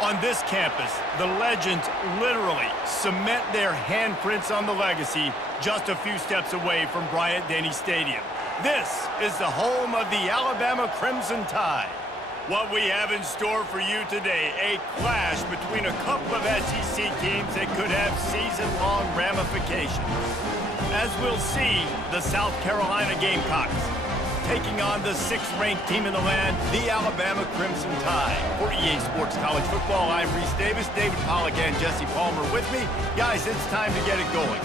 On this campus, the legends literally cement their handprints on the legacy just a few steps away from Bryant-Denny Stadium. This is the home of the Alabama Crimson Tide. What we have in store for you today, a clash between a couple of SEC teams that could have season-long ramifications. As we'll see, the South Carolina Gamecocks taking on the 6th-ranked team in the land, the Alabama Crimson Tide. For EA Sports College Football, I'm Reese Davis, David Pollack, and Jesse Palmer with me. Guys, it's time to get it going.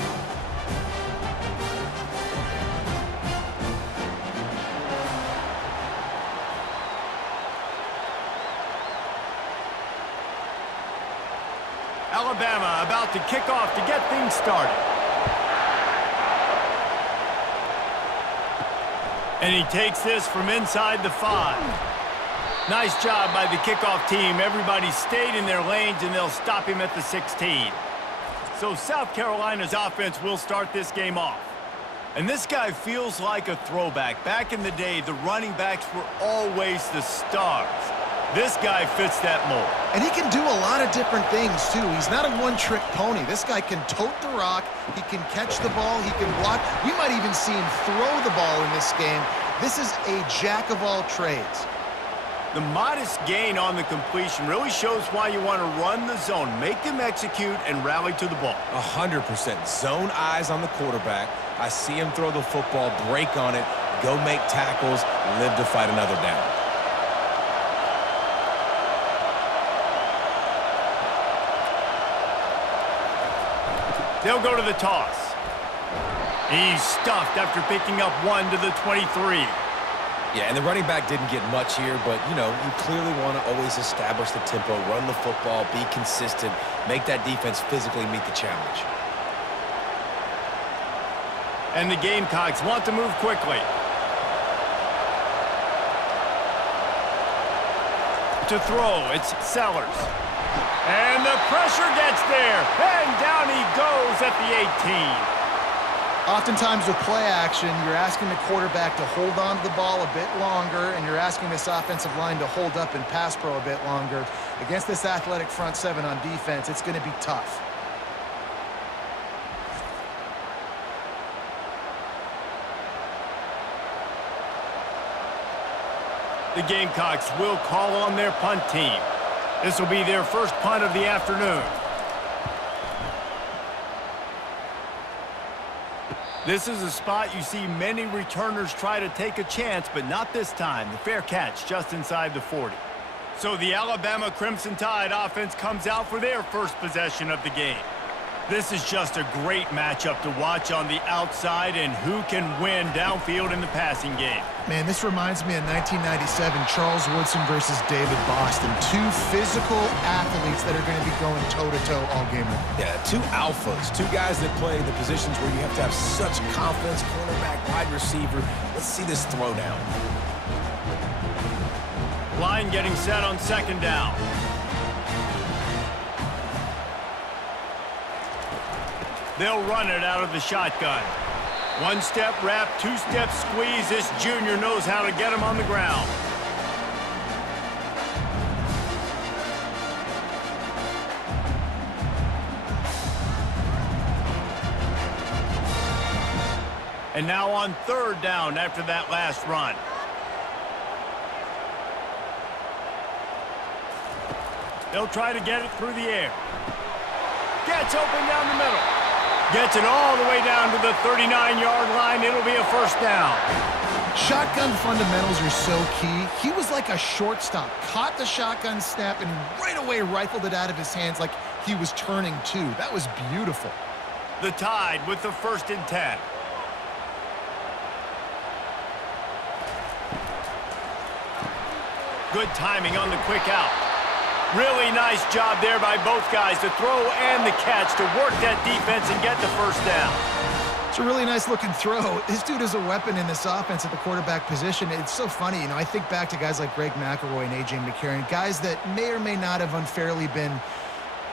Alabama about to kick off to get things started. And he takes this from inside the 5. Nice job by the kickoff team. Everybody stayed in their lanes, and they'll stop him at the 16. So South Carolina's offense will start this game off. And this guy feels like a throwback. Back in the day, the running backs were always the stars. This guy fits that mold. And he can do a lot of different things, too. He's not a one-trick pony. This guy can tote the rock. He can catch the ball. He can block. We might even see him throw the ball in this game. This is a jack of all trades. The modest gain on the completion really shows why you want to run the zone. Make them execute and rally to the ball. 100%. Zone eyes on the quarterback. I see him throw the football, break on it, go make tackles, live to fight another down. They'll go to the toss. He's stuffed after picking up 1 to the 23. Yeah, and the running back didn't get much here, but, you know, you clearly want to always establish the tempo, run the football, be consistent, make that defense physically meet the challenge. And the Gamecocks want to move quickly. To throw, it's Sellers. And the pressure gets there, and down he goes at the 18. Oftentimes with play action, you're asking the quarterback to hold on to the ball a bit longer, and you're asking this offensive line to hold up and pass pro a bit longer. Against this athletic front 7 on defense, it's going to be tough. The Gamecocks will call on their punt team. This will be their first punt of the afternoon. This is a spot you see many returners try to take a chance, but not this time. The fair catch just inside the 40. So the Alabama Crimson Tide offense comes out for their first possession of the game. This is just a great matchup to watch on the outside, and who can win downfield in the passing game. Man, this reminds me of 1997, Charles Woodson versus David Boston. 2 physical athletes that are going to be going toe-to-toe all game long. Yeah, 2 alphas, 2 guys that play the positions where you have to have such confidence, cornerback, wide receiver. Let's see this throwdown. Line getting set on 2nd down. They'll run it out of the shotgun. 1-step wrap, 2-step squeeze. This junior knows how to get him on the ground. And now on 3rd down after that last run. They'll try to get it through the air. Gets open down the middle. Gets it all the way down to the 39-yard line. It'll be a 1st down. Shotgun fundamentals are so key. He was like a shortstop. Caught the shotgun snap and right away rifled it out of his hands like he was turning 2. That was beautiful. The Tide with the 1st and 10. Good timing on the quick out. Really nice job there by both guys to throw and the catch to work that defense and get the 1st down. It's a really nice looking throw. This dude is a weapon in this offense at the quarterback position. It's so funny, you know, I think back to guys like Greg McElroy and A.J. McCarron, guys that may or may not have unfairly been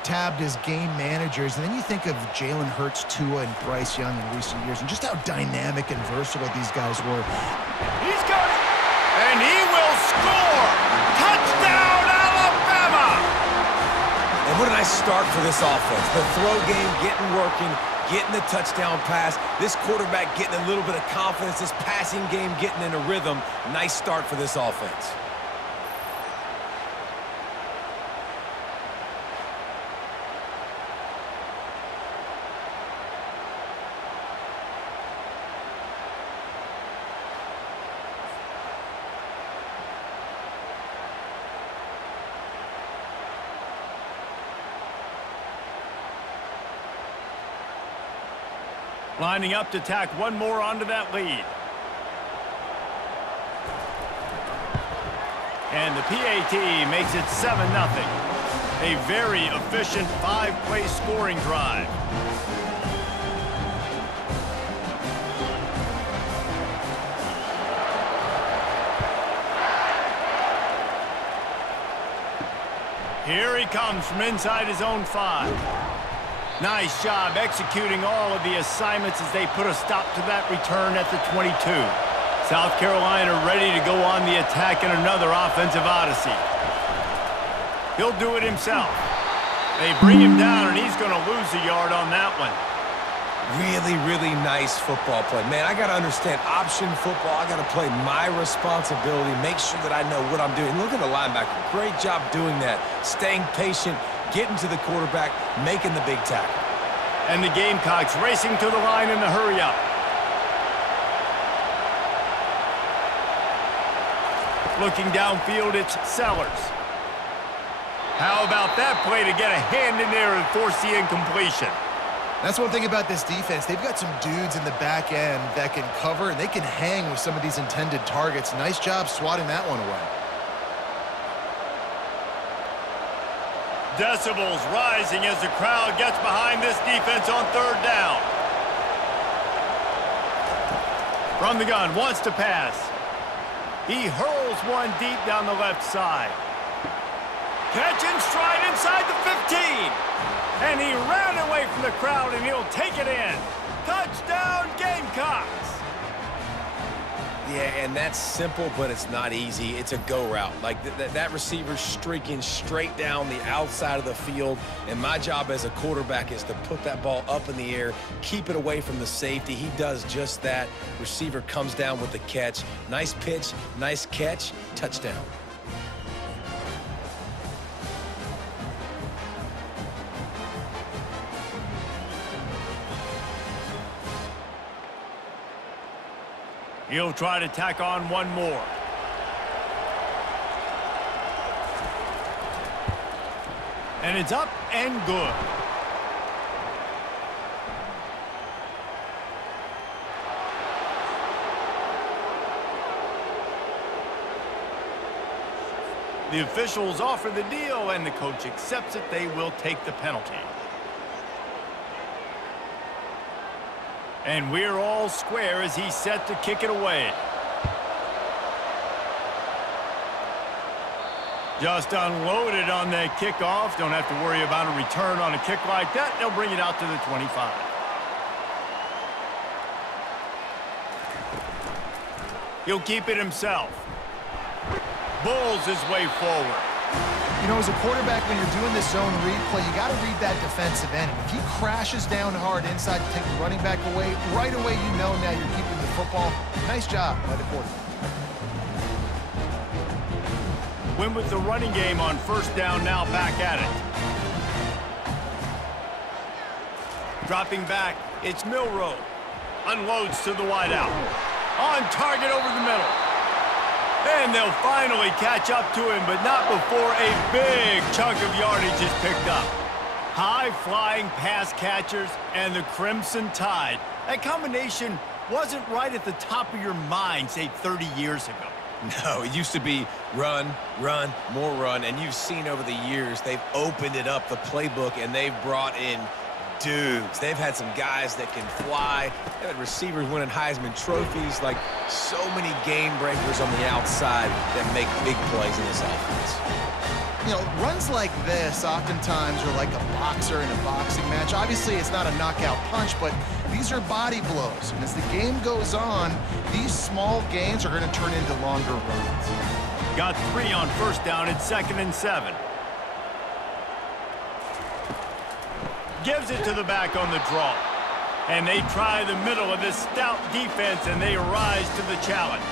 tabbed as game managers. And then you think of Jalen Hurts, Tua, and Bryce Young in recent years and just how dynamic and versatile these guys were. He's got it, and he will score! Touchdown, Alabama! nice start for this offense. The throw game getting working, getting the touchdown pass. This quarterback getting a little bit of confidence. This passing game getting in a rhythm. Nice start for this offense. Lining up to tack one more onto that lead. And the PAT makes it 7-0. A very efficient 5-play scoring drive. Here he comes from inside his own 5. Nice job executing all of the assignments as they put a stop to that return at the 22. South Carolina ready to go on the attack in another offensive odyssey. He'll do it himself. They bring him down, and he's going to lose a yard on that one. Really, really nice football play. Man, I got to understand option football. I got to play my responsibility, make sure that I know what I'm doing. Look at the linebacker. Great job doing that, staying patient, getting to the quarterback, making the big tackle. And the Gamecocks racing to the line in the hurry-up. Looking downfield, it's Sellers. How about that play to get a hand in there and force the incompletion? That's one thing about this defense. They've got some dudes in the back end that can cover, and they can hang with some of these intended targets. Nice job swatting that one away. Decibels rising as the crowd gets behind this defense on 3rd down. From the gun, wants to pass. He hurls one deep down the left side. Catch and stride inside the 15. And he ran away from the crowd, and he'll take it in. Touchdown, Gamecocks! Yeah, and that's simple, but it's not easy. It's a go route. Like that receiver's streaking straight down the outside of the field, and my job as a quarterback is to put that ball up in the air, keep it away from the safety. He does just that. Receiver comes down with the catch. Nice pitch, nice catch, touchdown. He'll try to tack on one more. And it's up and good. The officials offer the deal, and the coach accepts it. They will take the penalty. And we're all square as he's set to kick it away. Just unloaded on that kickoff. Don't have to worry about a return on a kick like that. They'll bring it out to the 25. He'll keep it himself. Bulls his way forward. You know, as a quarterback, when you're doing this zone read play, you got to read that defensive end. If he crashes down hard inside to take the running back away, right away you know now you're keeping the football. Nice job by the quarterback. Win with the running game on 1st down, now back at it. Dropping back, it's Milroe. Unloads to the wideout. On target over the middle. And they'll finally catch up to him, but not before a big chunk of yardage is picked up. High-flying pass catchers and the Crimson Tide. That combination wasn't right at the top of your mind, say, 30 years ago. No, it used to be run, run, more run, and you've seen over the years they've opened it up, the playbook, and they've brought in dudes. They've had some guys that can fly. They've had receivers winning Heisman trophies, like so many game breakers on the outside that make big plays in this offense. You know, runs like this oftentimes are like a boxer in a boxing match. Obviously, it's not a knockout punch, but these are body blows. And as the game goes on, these small gains are going to turn into longer runs. Got 3 on 1st down. It's 2nd and 7. Gives it to the back on the draw. And they try the middle of this stout defense, and they rise to the challenge.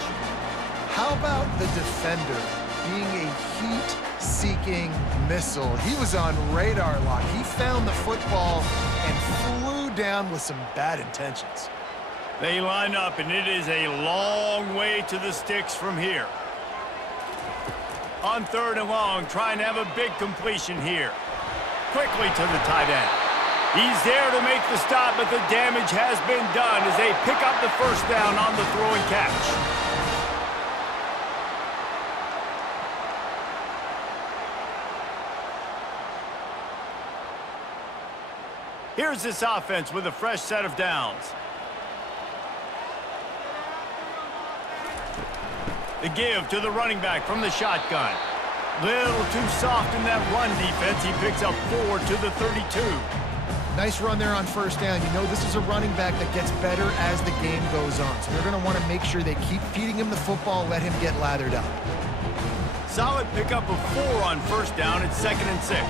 How about the defender being a heat-seeking missile? He was on radar lock. He found the football and flew down with some bad intentions. They line up, and it is a long way to the sticks from here. On 3rd and long, trying to have a big completion here. Quickly to the tight end. He's there to make the stop, but the damage has been done as they pick up the first down on the throw and catch. Here's this offense with a fresh set of downs. The give to the running back from the shotgun. Little too soft in that run defense. He picks up 4 to the 32. Nice run there on 1st down. You know this is a running back that gets better as the game goes on. So they're going to want to make sure they keep feeding him the football, let him get lathered up. Solid pickup of 4 on 1st down. It's 2nd and 6.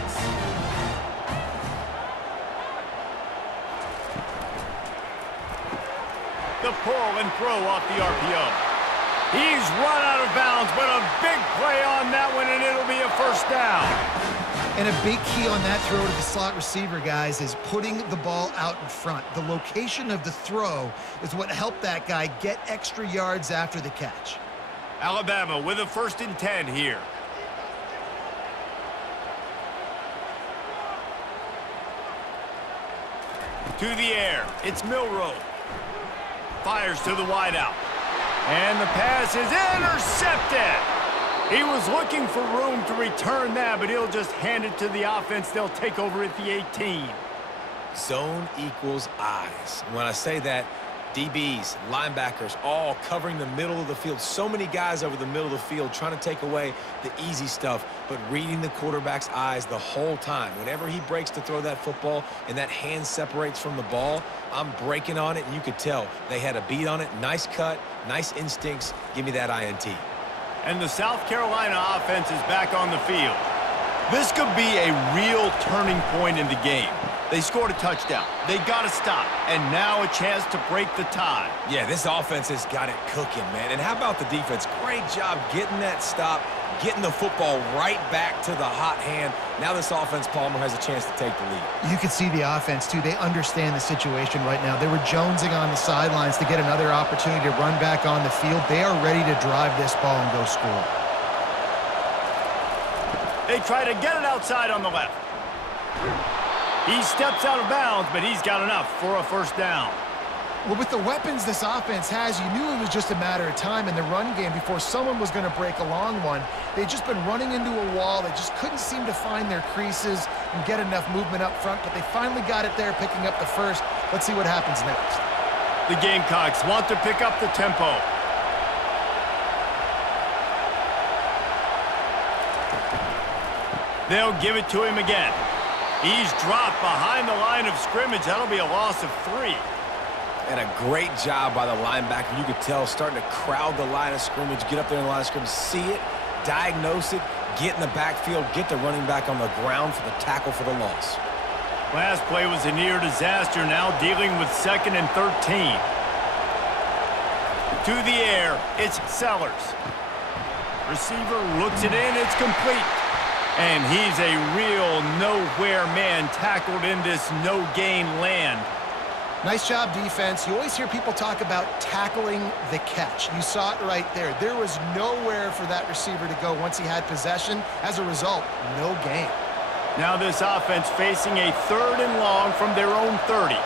The pull and throw off the RPO. He's run out of bounds, but a big play on that one, and it'll be a 1st down. And a big key on that throw to the slot receiver, guys, is putting the ball out in front. The location of the throw is what helped that guy get extra yards after the catch. Alabama with a 1st and 10 here. To the air, it's Milroe. Fires to the wideout. And the pass is intercepted. He was looking for room to return that, but he'll just hand it to the offense. They'll take over at the 18. Zone equals eyes. When I say that, DBs, linebackers, all covering the middle of the field. So many guys over the middle of the field trying to take away the easy stuff, but reading the quarterback's eyes the whole time. Whenever he breaks to throw that football and that hand separates from the ball, I'm breaking on it, and you could tell they had a beat on it. Nice cut, nice instincts. Give me that INT. And the South Carolina offense is back on the field. This could be a real turning point in the game. They scored a touchdown. They got a stop. And now a chance to break the tie. Yeah, this offense has got it cooking, man. And how about the defense? Great job getting that stop, getting the football right back to the hot hand. Now this offense, Palmer, has a chance to take the lead. You can see the offense, too. They understand the situation right now. They were jonesing on the sidelines to get another opportunity to run back on the field. They are ready to drive this ball and go score. They try to get it outside on the left. He steps out of bounds, but he's got enough for a 1st down. Well, with the weapons this offense has, you knew it was just a matter of time in the run game before someone was going to break a long one. They'd just been running into a wall. They just couldn't seem to find their creases and get enough movement up front, but they finally got it there, picking up the 1st. Let's see what happens next. The Gamecocks want to pick up the tempo. They'll give it to him again. He's dropped behind the line of scrimmage. That'll be a loss of 3. And a great job by the linebacker. You could tell starting to crowd the line of scrimmage, get up there in the line of scrimmage, see it, diagnose it, get in the backfield, get the running back on the ground for the tackle for the loss. Last play was a near disaster, now dealing with 2nd and 13. To the air, it's Sellers. Receiver looks it in, it's complete. And he's a real nowhere man tackled in this no-gain land. Nice job, defense. You always hear people talk about tackling the catch. You saw it right there. There was nowhere for that receiver to go once he had possession. As a result, no gain. Now this offense facing a 3rd and long from their own 30.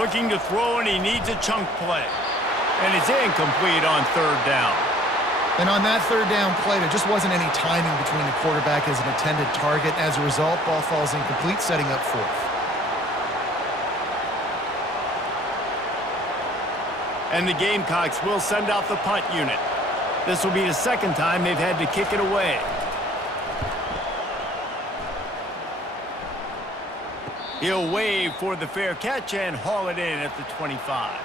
Looking to throw, and he needs a chunk play. And it's incomplete on 3rd down. And on that 3rd down play, there just wasn't any timing between the quarterback and his intended target. As a result, ball falls incomplete, setting up 4th. And the Gamecocks will send out the punt unit. This will be the 2nd time they've had to kick it away. He'll wave for the fair catch and haul it in at the 25.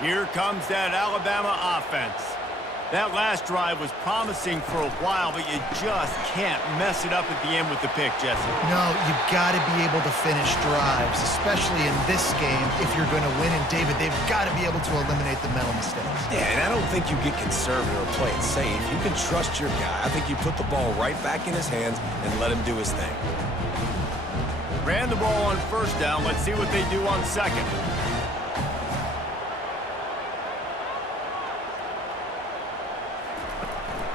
Here comes that Alabama offense. That last drive was promising for a while, but you just can't mess it up at the end with the pick, Jesse. No, you've got to be able to finish drives, especially in this game if you're going to win. And, David, they've got to be able to eliminate the mental mistakes. Yeah, and I don't think you get conservative or play it safe. You can trust your guy. I think you put the ball right back in his hands and let him do his thing. Ran the ball on first down. Let's see what they do on second.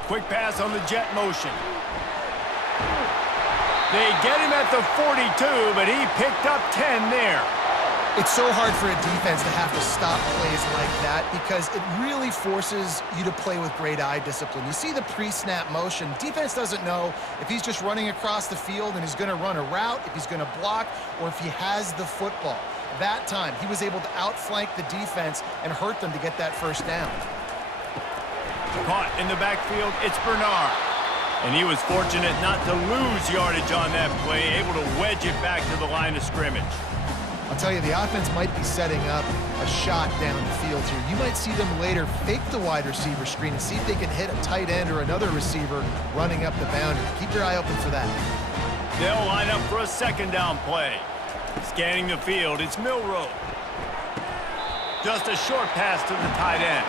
Quick pass on the jet motion. They get him at the 42, but he picked up 10 there. It's so hard for a defense to have to stop plays like that because it really forces you to play with great eye discipline. You see the pre-snap motion. Defense doesn't know if he's just running across the field and he's going to run a route, if he's going to block, or if he has the football. That time, he was able to outflank the defense and hurt them to get that first down. Caught in the backfield, it's Bernard. And he was fortunate not to lose yardage on that play, able to wedge it back to the line of scrimmage. I'll tell you, the offense might be setting up a shot down the field here. You might see them later fake the wide receiver screen and see if they can hit a tight end or another receiver running up the boundary. Keep your eye open for that. They'll line up for a second down play. Scanning the field, it's Milroe. Just a short pass to the tight end.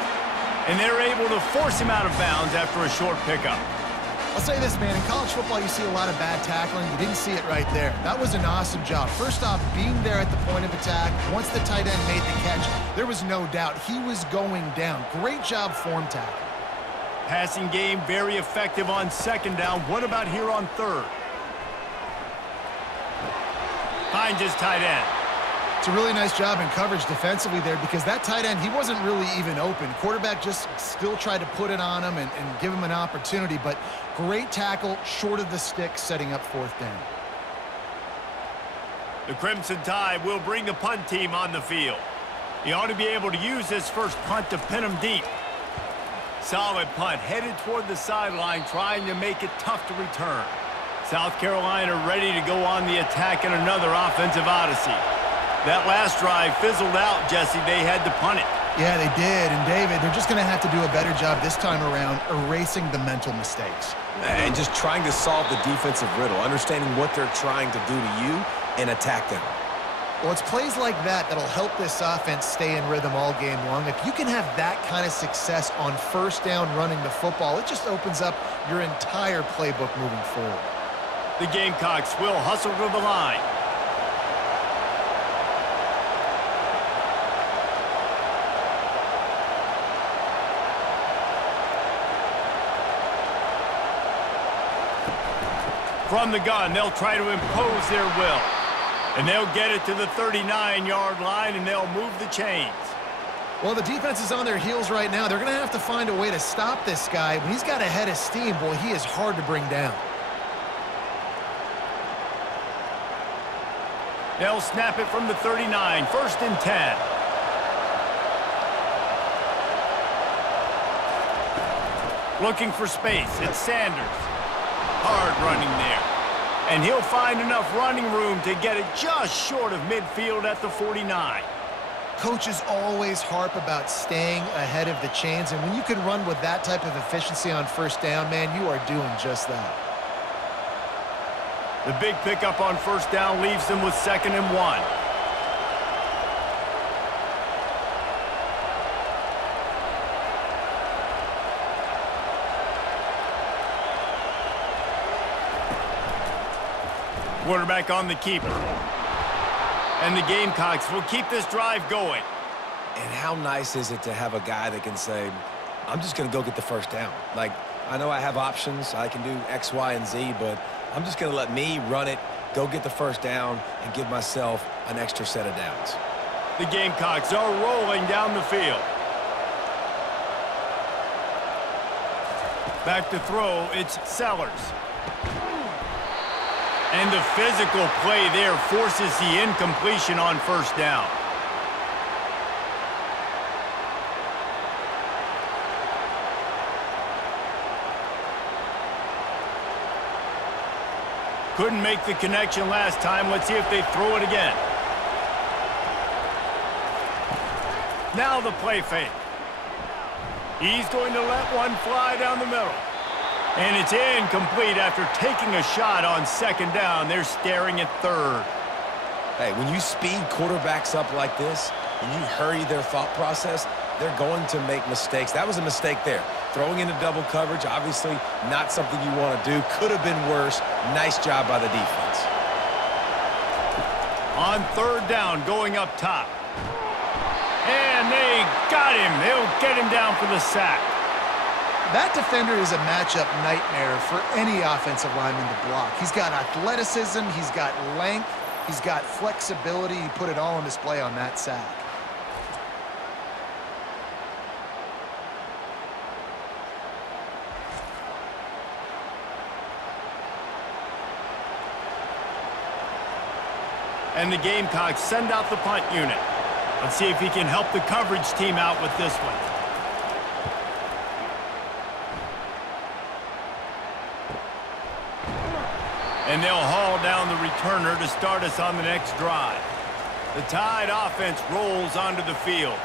And they're able to force him out of bounds after a short pickup. I'll say this, man. In college football, you see a lot of bad tackling. You didn't see it right there. That was an awesome job. First off, being there at the point of attack. Once the tight end made the catch, there was no doubt he was going down. Great job form tackle. Passing game very effective on second down. What about here on third? Finds his tight end. It's a really nice job in coverage defensively there because that tight end, he wasn't really even open. Quarterback just still tried to put it on him and give him an opportunity, but great tackle, short of the stick, setting up fourth down. The Crimson Tide will bring the punt team on the field. He ought to be able to use this first punt to pin him deep. Solid punt, headed toward the sideline, trying to make it tough to return. South Carolina ready to go on the attack in another offensive odyssey. That last drive fizzled out, Jesse. They had to punt it. Yeah, they did. And, David, they're just going to have to do a better job this time around erasing the mental mistakes. And just trying to solve the defensive riddle, understanding what they're trying to do to you and attack them. Well, it's plays like that that'll help this offense stay in rhythm all game long. If you can have that kind of success on first down running the football, it just opens up your entire playbook moving forward. The Gamecocks will hustle to the line. From the gun, they'll try to impose their will. And they'll get it to the 39-yard line, and they'll move the chains. Well, the defense is on their heels right now. They're going to have to find a way to stop this guy. When he's got a head of steam, boy, he is hard to bring down. They'll snap it from the 39, 1st and 10. Looking for space, it's Sanders. Hard running there. And he'll find enough running room to get it just short of midfield at the 49. Coaches always harp about staying ahead of the chains, and when you can run with that type of efficiency on first down, man, you are doing just that. The big pickup on first down leaves them with 2nd and 1. Quarterback on the keeper. And the Gamecocks will keep this drive going. And how nice is it to have a guy that can say, I'm just going to go get the first down. Like, I know I have options. I can do X, Y, and Z, but I'm just going to let me run it, go get the first down, and give myself an extra set of downs. The Gamecocks are rolling down the field. Back to throw, it's Sellers. And the physical play there forces the incompletion on first down. Couldn't make the connection last time. Let's see if they throw it again. Now the play fake. He's going to let one fly down the middle. And it's incomplete after taking a shot on second down. They're staring at third. Hey, when you speed quarterbacks up like this and you hurry their thought process, they're going to make mistakes. That was a mistake there. Throwing into double coverage, obviously not something you want to do. Could have been worse. Nice job by the defense. On third down, going up top. And they got him. They'll get him down for the sack. That defender is a matchup nightmare for any offensive lineman to block. He's got athleticism, he's got length, he's got flexibility. He put it all on display on that sack. And the Gamecocks send out the punt unit. Let's see if he can help the coverage team out with this one. And they'll haul down the returner to start us on the next drive. The Tide offense rolls onto the field.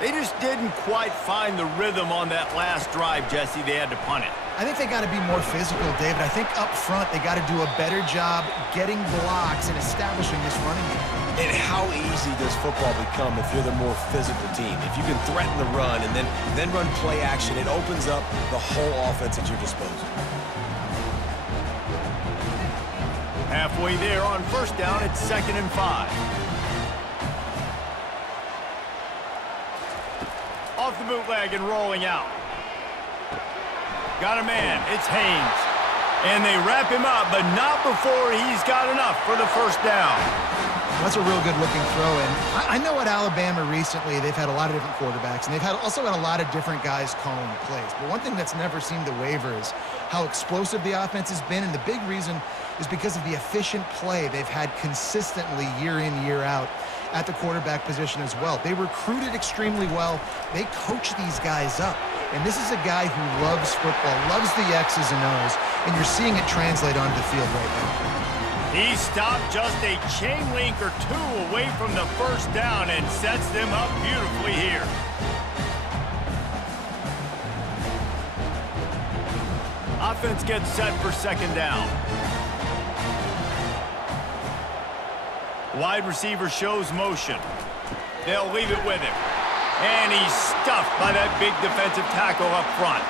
They just didn't quite find the rhythm on that last drive, Jesse. They had to punt it. I think they got to be more physical, David. I think up front they got to do a better job getting blocks and establishing this running game. And how easy does football become if you're the more physical team? If you can threaten the run and then run play action, it opens up the whole offense at your disposal. Halfway there on first down, it's 2nd and 5. Off the bootleg and rolling out. Got a man. It's Haynes. And they wrap him up, but not before he's got enough for the first down. That's a real good-looking throw. And I know at Alabama recently they've had a lot of different quarterbacks, and they've also had a lot of different guys calling plays. But one thing that's never seemed to waver is how explosive the offense has been, and the big reason is because of the efficient play they've had consistently year in, year out at the quarterback position as well. They recruited extremely well. They coach these guys up. And this is a guy who loves football, loves the X's and O's, and you're seeing it translate onto the field right now. He stopped just a chain link or two away from the first down and sets them up beautifully here. Offense gets set for second down. Wide receiver shows motion. They'll leave it with him. And he's stuffed by that big defensive tackle up front.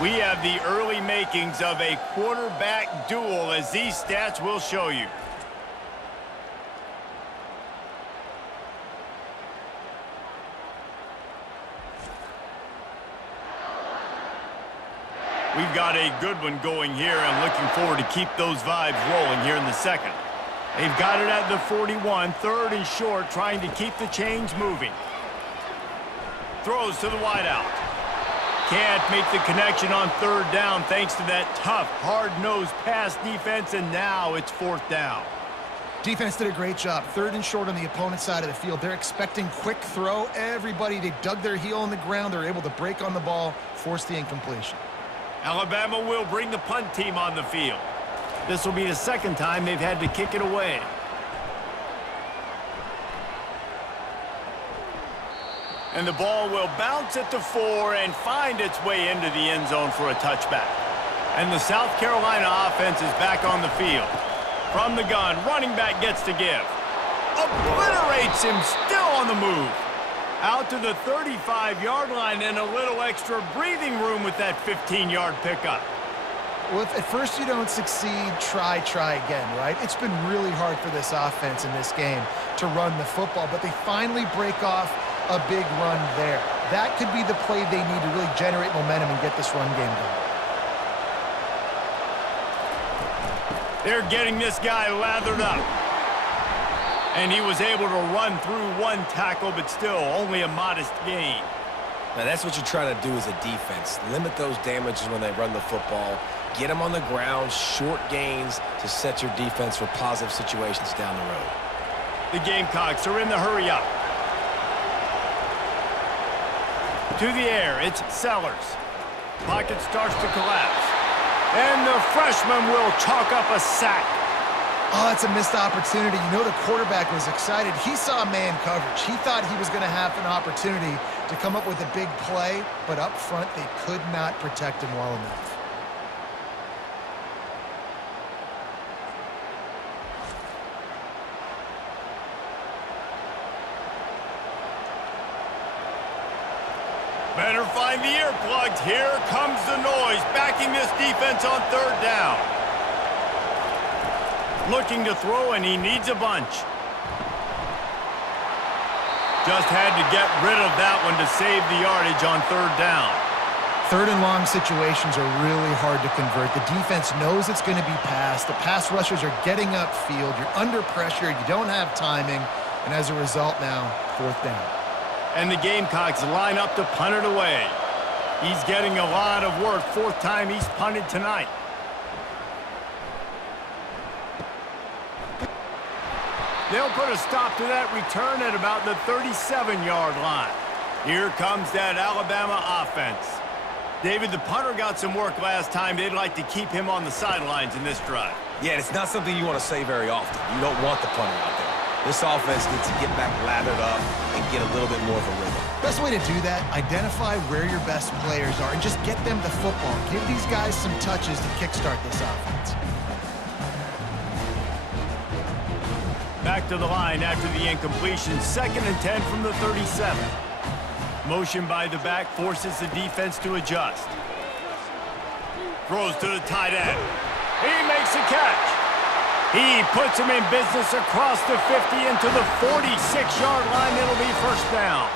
We have the early makings of a quarterback duel, as these stats will show you. We've got a good one going here, and looking forward to keep those vibes rolling here in the second. They've got it at the 41, 3rd and short, trying to keep the chains moving. Throws to the wideout. Can't make the connection on 3rd down thanks to that tough, hard-nosed pass defense, and now it's 4th down. Defense did a great job. 3rd and short on the opponent's side of the field. They're expecting quick throw. Everybody, they dug their heel in the ground. They're able to break on the ball, force the incompletion. Alabama will bring the punt team on the field. This will be the 2nd time they've had to kick it away. And the ball will bounce at the 4 and find its way into the end zone for a touchback. And the South Carolina offense is back on the field. From the gun, running back gets to give. Obliterates him, still on the move. Out to the 35-yard line, and a little extra breathing room with that 15-yard pickup. Well, if at first you don't succeed, try again, right? It's been really hard for this offense in this game to run the football, but they finally break off a big run there. That could be the play they need to really generate momentum and get this run game going. They're getting this guy lathered up. And he was able to run through one tackle, but still only a modest gain. Now, that's what you're trying to do as a defense. Limit those damages when they run the football. Get them on the ground, short gains to set your defense for positive situations down the road. The Gamecocks are in the hurry up. To the air, it's Sellers. Pocket starts to collapse. And the freshman will chalk up a sack. Oh, that's a missed opportunity. You know the quarterback was excited. He saw man coverage. He thought he was going to have an opportunity to come up with a big play, but up front they could not protect him well enough. Better find the earplugs. Here comes the noise, backing this defense on third down. Looking to throw, and he needs a bunch. Just had to get rid of that one to save the yardage on third down. Third and long situations are really hard to convert. The defense knows it's going to be passed. The pass rushers are getting upfield. You're under pressure. You don't have timing. And as a result now, fourth down. And the Gamecocks line up to punt it away. He's getting a lot of work. Fourth time he's punted tonight. They'll put a stop to that return at about the 37-yard line. Here comes that Alabama offense. David, the punter got some work last time. They'd like to keep him on the sidelines in this drive. Yeah, it's not something you want to say very often. You don't want the punter out there. This offense needs to get back lathered up and get a little bit more of a rhythm. Best way to do that, identify where your best players are and just get them the football. Give these guys some touches to kickstart this offense. Back to the line after the incompletion. 2nd and 10 from the 37. Motion by the back forces the defense to adjust. Throws to the tight end. He makes a catch. He puts him in business across the 50 into the 46-yard line. It'll be first down.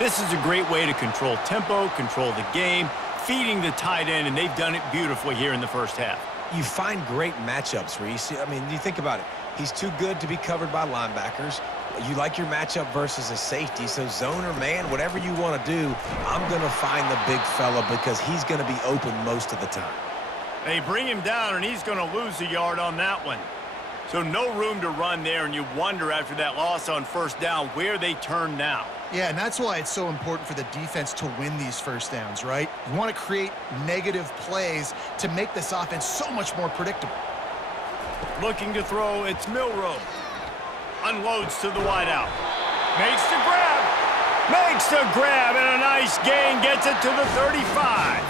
This is a great way to control tempo, control the game, feeding the tight end, and they've done it beautifully here in the first half. You find great matchups, Reese. I mean, you think about it. He's too good to be covered by linebackers. You like your matchup versus a safety, so zone or man, whatever you want to do, I'm going to find the big fella because he's going to be open most of the time. They bring him down, and he's going to lose a yard on that one. So no room to run there, and you wonder after that loss on first down where they turn now. Yeah, and that's why it's so important for the defense to win these first downs, right? You want to create negative plays to make this offense so much more predictable. Looking to throw, it's Milroe. Unloads to the wideout. Makes the grab. Makes the grab, and a nice gain. Gets it to the 35.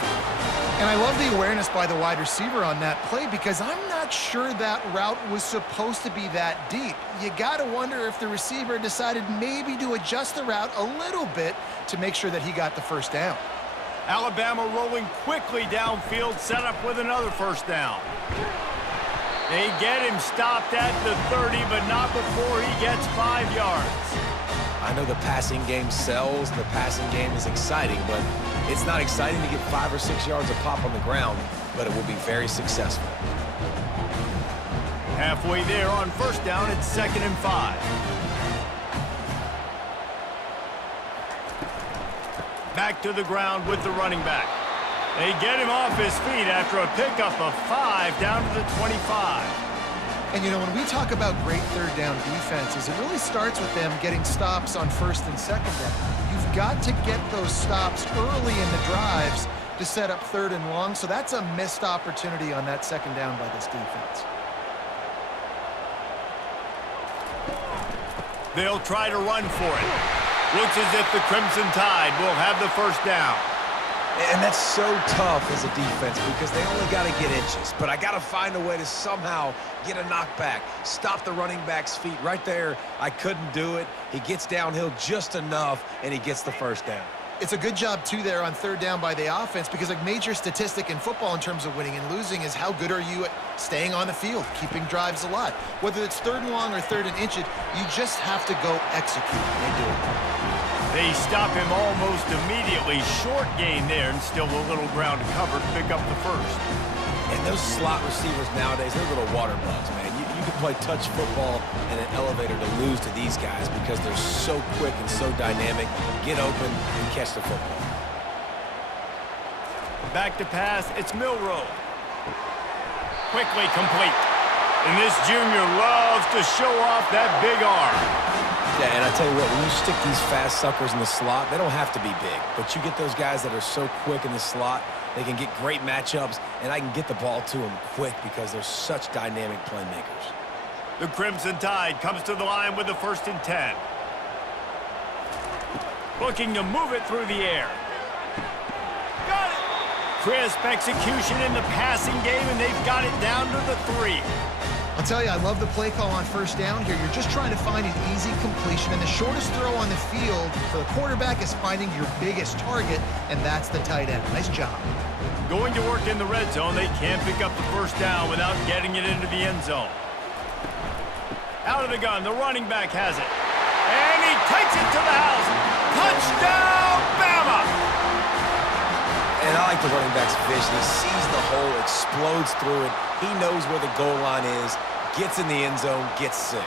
And I love the awareness by the wide receiver on that play because I'm not sure that route was supposed to be that deep. You got to wonder if the receiver decided maybe to adjust the route a little bit to make sure that he got the first down. Alabama rolling quickly downfield, set up with another first down. They get him stopped at the 30, but not before he gets 5 yards. I know the passing game sells, and the passing game is exciting, but it's not exciting to get 5 or 6 yards of pop on the ground, but it will be very successful. Halfway there on first down, it's 2nd and 5. Back to the ground with the running back. They get him off his feet after a pickup of 5 down to the 25. And, you know, when we talk about great third down defenses, it really starts with them getting stops on first and second down. You've got to get those stops early in the drives to set up third and long, so that's a missed opportunity on that second down by this defense. They'll try to run for it. Looks as if the Crimson Tide will have the first down. And that's so tough as a defense because they only got to get inches. But I got to find a way to somehow get a knockback, stop the running back's feet. Right there, I couldn't do it. He gets downhill just enough, and he gets the first down. It's a good job, too, there on third down by the offense because a major statistic in football in terms of winning and losing is how good are you at staying on the field, keeping drives alive. Whether it's third and long or third and inches, you just have to go execute. They do it. They stop him almost immediately. Short gain there and still a little ground to cover to pick up the first. And those slot receivers nowadays, they're little water bugs, man. You can play touch football in an elevator to lose to these guys because they're so quick and so dynamic. Get open and catch the football. Back to pass, it's Milroe. Quickly complete. And this junior loves to show off that big arm. Yeah, and I tell you what, when you stick these fast suckers in the slot, they don't have to be big. But you get those guys that are so quick in the slot, they can get great matchups, and I can get the ball to them quick because they're such dynamic playmakers. The Crimson Tide comes to the line with the 1st and 10. Looking to move it through the air. Got it! Crisp execution in the passing game, and they've got it down to the 3. I'll tell you, I love the play call on 1st down here. You're just trying to find an easy completion, and the shortest throw on the field for the quarterback is finding your biggest target, and that's the tight end. Nice job. Going to work in the red zone. They can't pick up the 1st down without getting it into the end zone. Out of the gun, the running back has it. And he takes it to the house. Touchdown, Bama! And I like the running back's vision. He sees the hole, explodes through it. He knows where the goal line is, gets in the end zone, gets 6.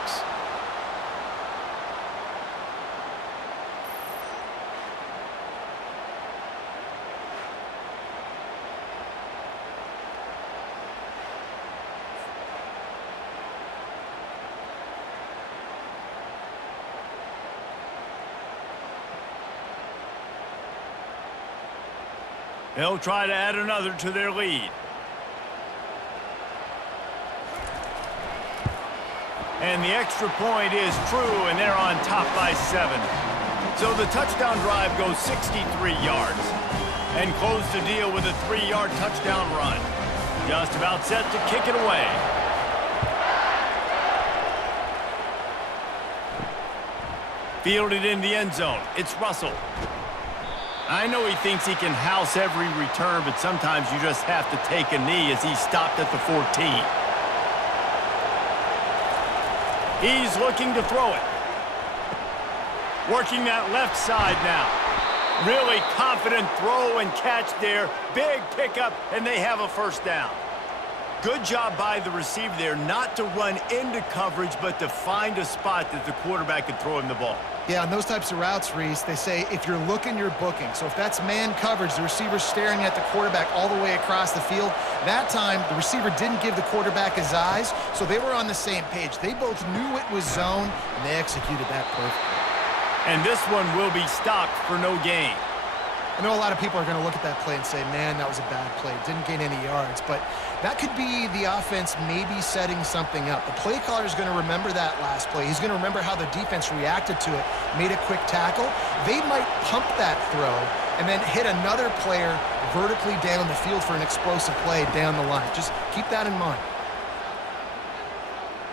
They'll try to add another to their lead. And the extra point is true, and they're on top by 7. So the touchdown drive goes 63 yards. And close the deal with a 3-yard touchdown run. Just about set to kick it away. Fielded in the end zone. It's Russell. I know he thinks he can house every return, but sometimes you just have to take a knee as he stopped at the 14. He's looking to throw it. Working that left side now. Really confident throw and catch there. Big pickup, and they have a 1st down. Good job by the receiver there not to run into coverage, but to find a spot that the quarterback could throw him the ball. Yeah, on those types of routes, Reese, they say if you're looking, you're booking. So if that's man coverage, the receiver's staring at the quarterback all the way across the field. That time, the receiver didn't give the quarterback his eyes, so they were on the same page. They both knew it was zone, and they executed that perfectly. And this one will be stopped for no gain. I know a lot of people are going to look at that play and say, man, that was a bad play. Didn't gain any yards. But that could be the offense maybe setting something up. The play caller is going to remember that last play. He's going to remember how the defense reacted to it, made a quick tackle. They might pump that throw and then hit another player vertically down the field for an explosive play down the line. Just keep that in mind.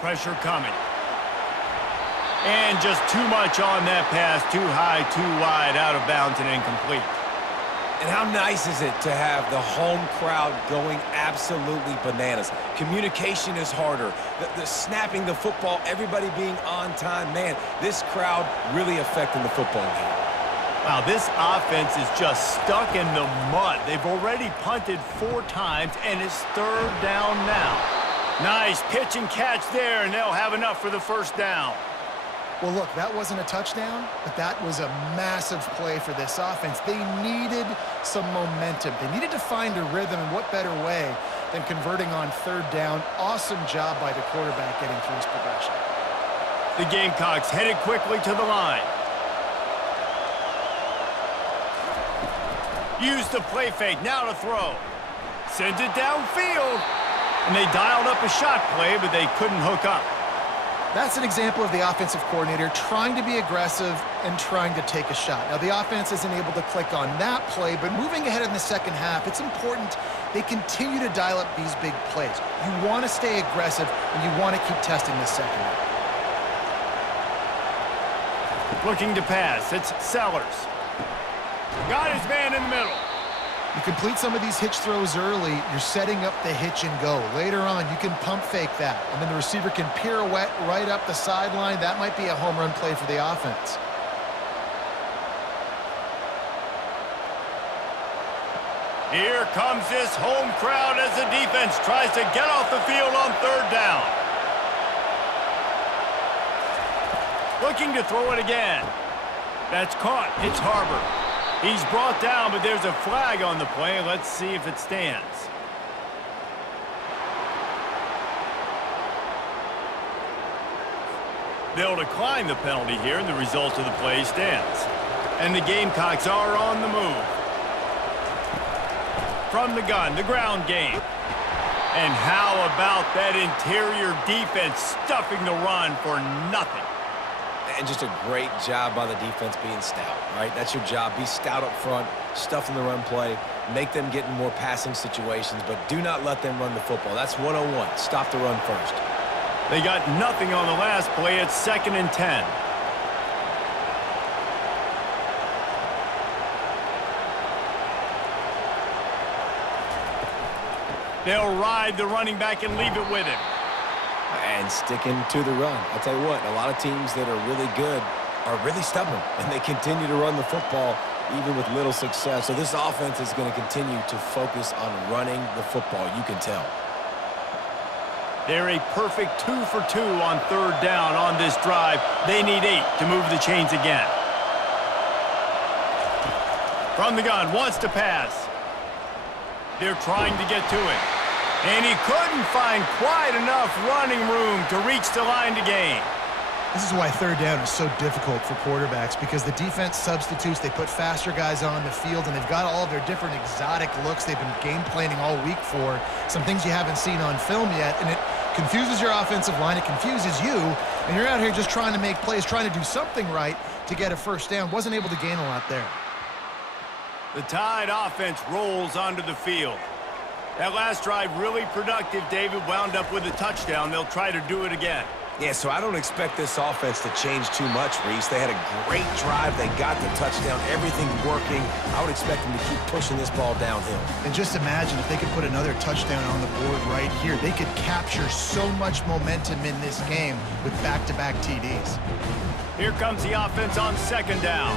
Pressure coming. And just too much on that pass. Too high, too wide, out of bounds, and incomplete. And how nice is it to have the home crowd going absolutely bananas? Communication is harder. The snapping the football, everybody being on time. Man, this crowd really affecting the football game. Wow, this offense is just stuck in the mud. They've already punted 4 times, and it's 3rd down now. Nice pitch and catch there, and they'll have enough for the 1st down. Well, look, that wasn't a touchdown, but that was a massive play for this offense. They needed some momentum. They needed to find a rhythm, and what better way than converting on 3rd down. Awesome job by the quarterback getting through his progression. The Gamecocks headed quickly to the line. Use the play fake, now to throw. Sends it downfield. And they dialed up a shot play, but they couldn't hook up. That's an example of the offensive coordinator trying to be aggressive and trying to take a shot. Now, the offense isn't able to click on that play, but moving ahead in the 2nd half, it's important they continue to dial up these big plays. You want to stay aggressive, and you want to keep testing the secondary. Looking to pass, it's Sellers. Got his man in the middle. You complete some of these hitch throws early, you're setting up the hitch and go. Later on, you can pump fake that, and then the receiver can pirouette right up the sideline. That might be a home run play for the offense. Here comes this home crowd as the defense tries to get off the field on 3rd down. Looking to throw it again. That's caught. It's Harbor. He's brought down, but there's a flag on the play. Let's see if it stands. They'll decline the penalty here, and the result of the play stands. And the Gamecocks are on the move. From the gun, the ground game. And how about that interior defense stuffing the run for nothing? And just a great job by the defense being stout, right? That's your job. Be stout up front, stuff in the run play, make them get in more passing situations, but do not let them run the football. That's 101. Stop the run first. They got nothing on the last play. It's 2nd and 10. They'll ride the running back and leave it with him. And sticking to the run. I'll tell you what, a lot of teams that are really good are really stubborn, and they continue to run the football even with little success. So this offense is going to continue to focus on running the football, you can tell. They're a perfect 2 for 2 on 3rd down on this drive. They need 8 to move the chains again. From the gun, wants to pass. They're trying to get to it. And he couldn't find quite enough running room to reach the line to gain. This is why 3rd down is so difficult for quarterbacks, because the defense substitutes. They put faster guys on the field, and they've got all of their different exotic looks they've been game planning all week for, some things you haven't seen on film yet, and it confuses your offensive line. It confuses you, and you're out here just trying to make plays, trying to do something right to get a 1st down. Wasn't able to gain a lot there. The Tide offense rolls onto the field. That last drive really productive. David wound up with a touchdown. They'll try to do it again. Yeah, so I don't expect this offense to change too much, Reese. They had a great drive. They got the touchdown. Everything's working. I would expect them to keep pushing this ball downhill. And just imagine if they could put another touchdown on the board right here. They could capture so much momentum in this game with back-to-back TDs. Here comes the offense on 2nd down.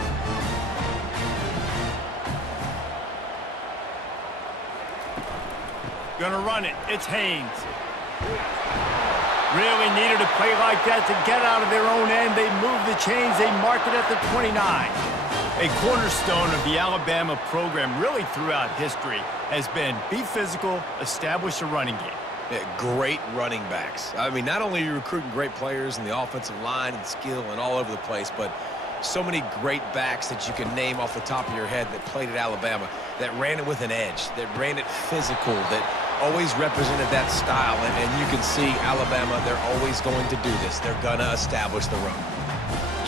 Gonna run it. It's Haynes. Really needed a play like that to get out of their own end. They move the chains. They mark it at the 29. A cornerstone of the Alabama program really throughout history has been be physical, establish a running game. Yeah, great running backs. I mean, not only are you recruiting great players in the offensive line and skill and all over the place, but so many great backs that you can name off the top of your head that played at Alabama, that ran it with an edge, that ran it physical, that always represented that style. And you can see Alabama, they're always going to do this. They're going to establish the run.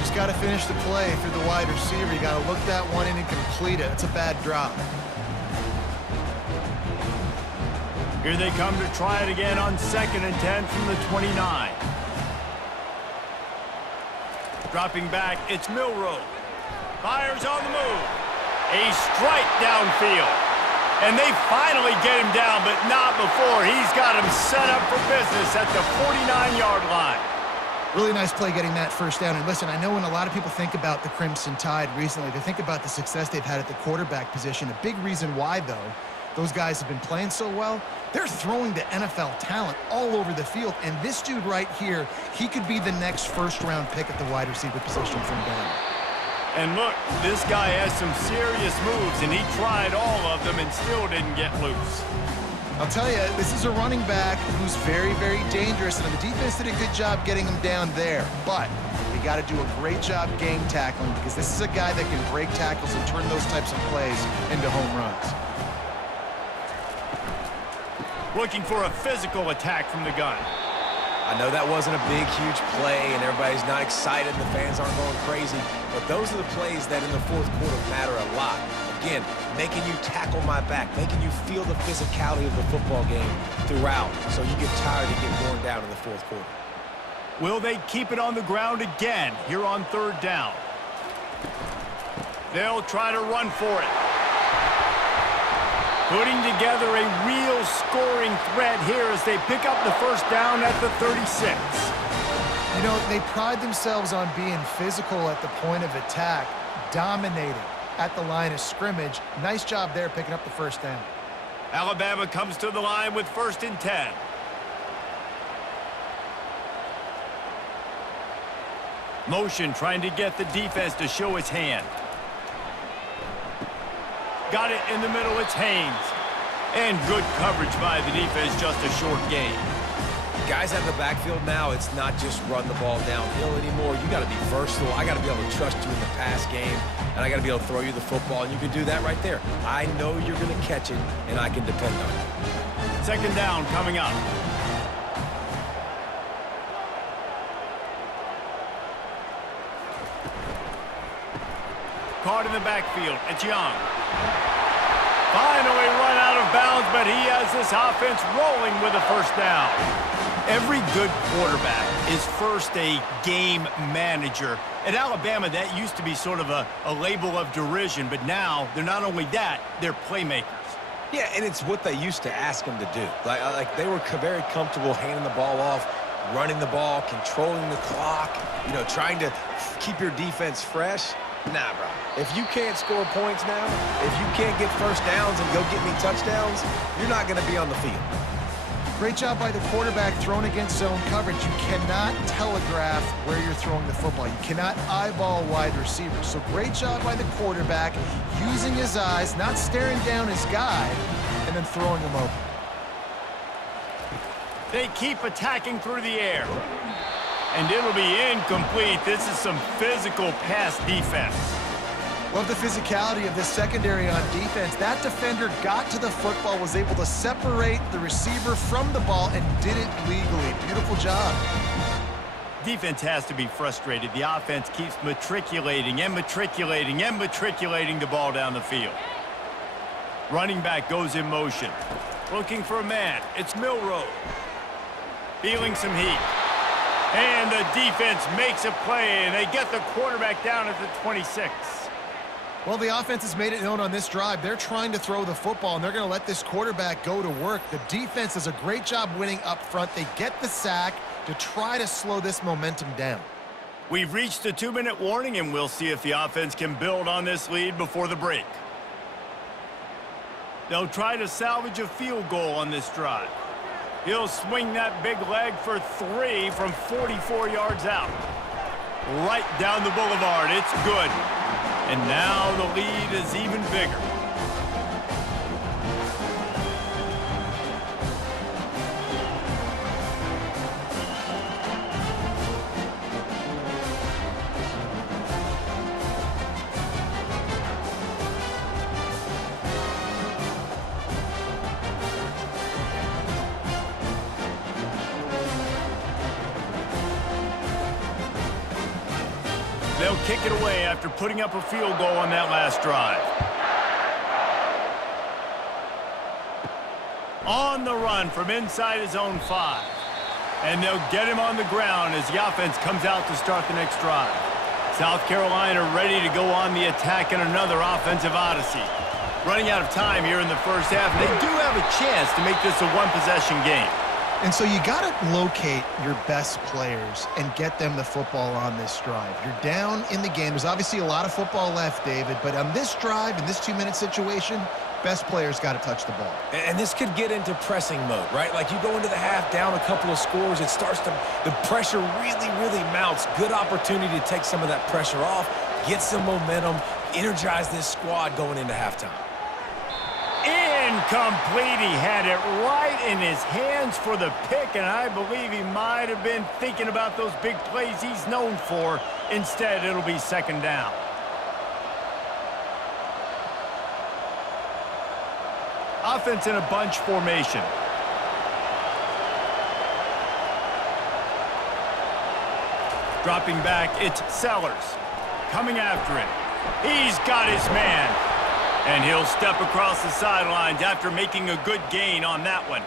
Just got to finish the play through the wide receiver. You got to look that one in and complete it. That's a bad drop. Here they come to try it again on 2nd and 10 from the 29. Dropping back, it's Milroe. Fires on the move. A strike downfield. And they finally get him down, but not before. He's got him set up for business at the 49-yard line. Really nice play getting that 1st down. And listen, I know when a lot of people think about the Crimson Tide recently, they think about the success they've had at the quarterback position. A big reason why, though, those guys have been playing so well, they're throwing the NFL talent all over the field. And this dude right here, he could be the next 1st-round pick at the wide receiver position from Bama. And look, this guy has some serious moves, and he tried all of them and still didn't get loose. I'll tell you, this is a running back who's very, very dangerous, and the defense did a good job getting him down there. But we got to do a great job game tackling, because this is a guy that can break tackles and turn those types of plays into home runs. Looking for a physical attack from the gun. I know that wasn't a big, huge play, and everybody's not excited. The fans aren't going crazy. But those are the plays that in the 4th quarter matter a lot. Again, making you tackle my back, making you feel the physicality of the football game throughout, so you get tired and get worn down in the 4th quarter. Will they keep it on the ground again here on 3rd down? They'll try to run for it. Putting together a real scoring threat here as they pick up the 1st down at the 36. You know, they pride themselves on being physical at the point of attack, dominating at the line of scrimmage. Nice job there picking up the 1st down. Alabama comes to the line with 1st and 10. Motion trying to get the defense to show his hand. Got it in the middle, it's Haynes. And good coverage by the defense, just a short gain. Guys out of the backfield now, it's not just run the ball downhill anymore. You got to be versatile. I got to be able to trust you in the pass game, and I got to be able to throw you the football, and you can do that right there. I know you're going to catch it, and I can depend on it. Second down coming up. Caught in the backfield. It's Young. Finally run out of bounds, but he has this offense rolling with a first down. Every good quarterback is first a game manager. At Alabama, that used to be sort of a label of derision, but now they're not only that, they're playmakers. Yeah, and it's what they used to ask them to do. Like they were very comfortable handing the ball off, running the ball, controlling the clock, trying to keep your defense fresh. Nah, bro. If you can't score points now, if you can't get first downs and go get me touchdowns, you're not going to be on the field. Great job by the quarterback thrown against zone coverage. You cannot telegraph where you're throwing the football. You cannot eyeball wide receivers. So great job by the quarterback using his eyes, not staring down his guy, and then throwing him open. They keep attacking through the air. And it'll be incomplete. This is some physical pass defense. Love the physicality of this secondary on defense. That defender got to the football, was able to separate the receiver from the ball, and did it legally. Beautiful job. Defense has to be frustrated. The offense keeps matriculating and matriculating and matriculating the ball down the field. Running back goes in motion. Looking for a man. It's Milroe. Feeling some heat. And the defense makes a play, and they get the quarterback down at the 26. Well, the offense has made it known on this drive. They're trying to throw the football, and they're going to let this quarterback go to work. The defense does a great job winning up front. They get the sack to try to slow this momentum down. We've reached the 2-minute warning, and we'll see if the offense can build on this lead before the break. They'll try to salvage a field goal on this drive. He'll swing that big leg for 3 from 44 yards out. Right down the boulevard. It's good. And now the lead is even bigger. They'll kick it away after putting up a field goal on that last drive. On the run from inside his own 5. And they'll get him on the ground as the offense comes out to start the next drive. South Carolina ready to go on the attack in another offensive odyssey. Running out of time here in the first half. They do have a chance to make this a one-possession game. And so you got to locate your best players and get them the football on this drive. You're down in the game. There's obviously a lot of football left, David, but on this drive, in this 2-minute situation, best players got to touch the ball. And this could get into pressing mode, right? Like you go into the half down a couple of scores, it starts to, the pressure really mounts. Good opportunity to take some of that pressure off, get some momentum, energize this squad going into halftime. Incomplete. He had it right in his hands for the pick, and I believe he might have been thinking about those big plays he's known for. Instead, it'll be second down. Offense in a bunch formation. Dropping back, it's Sellers. Coming after it. He's got his man. And he'll step across the sidelines after making a good gain on that one.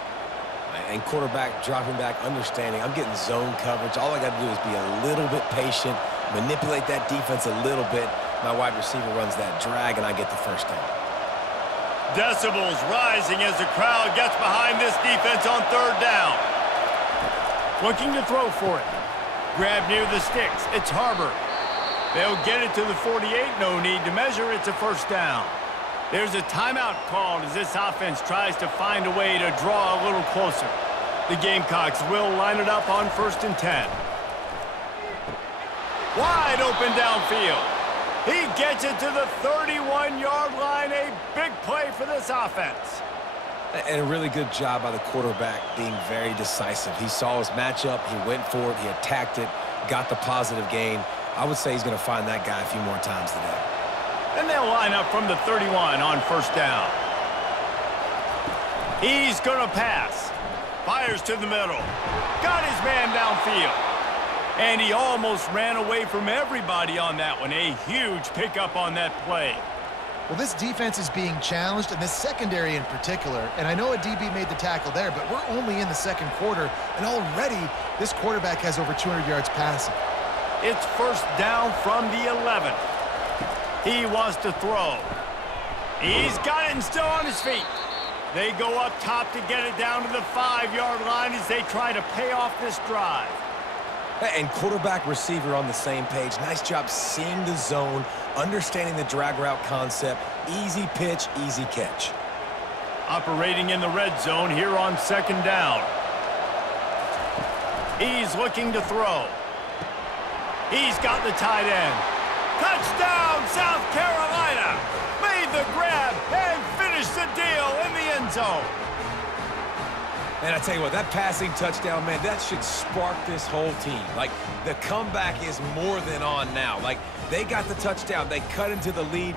And quarterback dropping back, understanding I'm getting zone coverage. All I got to do is be a little bit patient, manipulate that defense a little bit. My wide receiver runs that drag, and I get the first down. Decibels rising as the crowd gets behind this defense on third down. Looking to throw for it. Grab near the sticks. It's Harbor. They'll get it to the 48. No need to measure. It's a first down. There's a timeout called as this offense tries to find a way to draw a little closer. The Gamecocks will line it up on 1st and 10. Wide open downfield. He gets it to the 31-yard line. A big play for this offense. And a really good job by the quarterback being very decisive. He saw his matchup, he went for it, he attacked it, got the positive gain. I would say he's going to find that guy a few more times today. And they'll line up from the 31 on first down. He's going to pass. Fires to the middle. Got his man downfield. And he almost ran away from everybody on that one. A huge pickup on that play. Well, this defense is being challenged, and this secondary in particular. And I know a DB made the tackle there, but we're only in the second quarter, and already this quarterback has over 200 yards passing. It's first down from the 11. He wants to throw. He's got it and still on his feet. They go up top to get it down to the 5-yard line as they try to pay off this drive. And quarterback receiver on the same page. Nice job seeing the zone, understanding the drag route concept. Easy pitch, easy catch. Operating in the red zone here on second down. He's looking to throw. He's got the tight end. Touchdown, South Carolina! Made the grab and finished the deal in the end zone. And I tell you what, that passing touchdown, man, that should spark this whole team. Like, the comeback is more than on now. Like, they got the touchdown. They cut into the lead.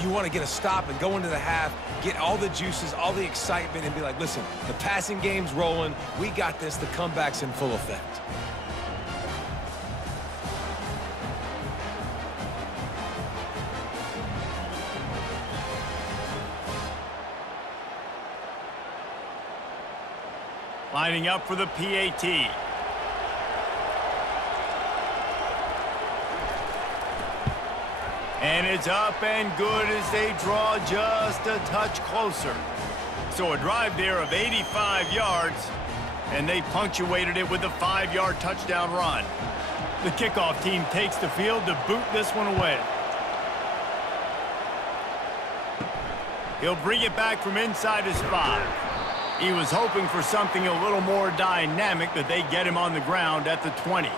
You want to get a stop and go into the half, get all the juices, all the excitement, and be like, listen, the passing game's rolling. We got this. The comeback's in full effect. Lining up for the PAT. And it's up and good as they draw just a touch closer. So a drive there of 85 yards, and they punctuated it with a 5-yard touchdown run. The kickoff team takes the field to boot this one away. He'll bring it back from inside his 5. He was hoping for something a little more dynamic, but they get him on the ground at the 20.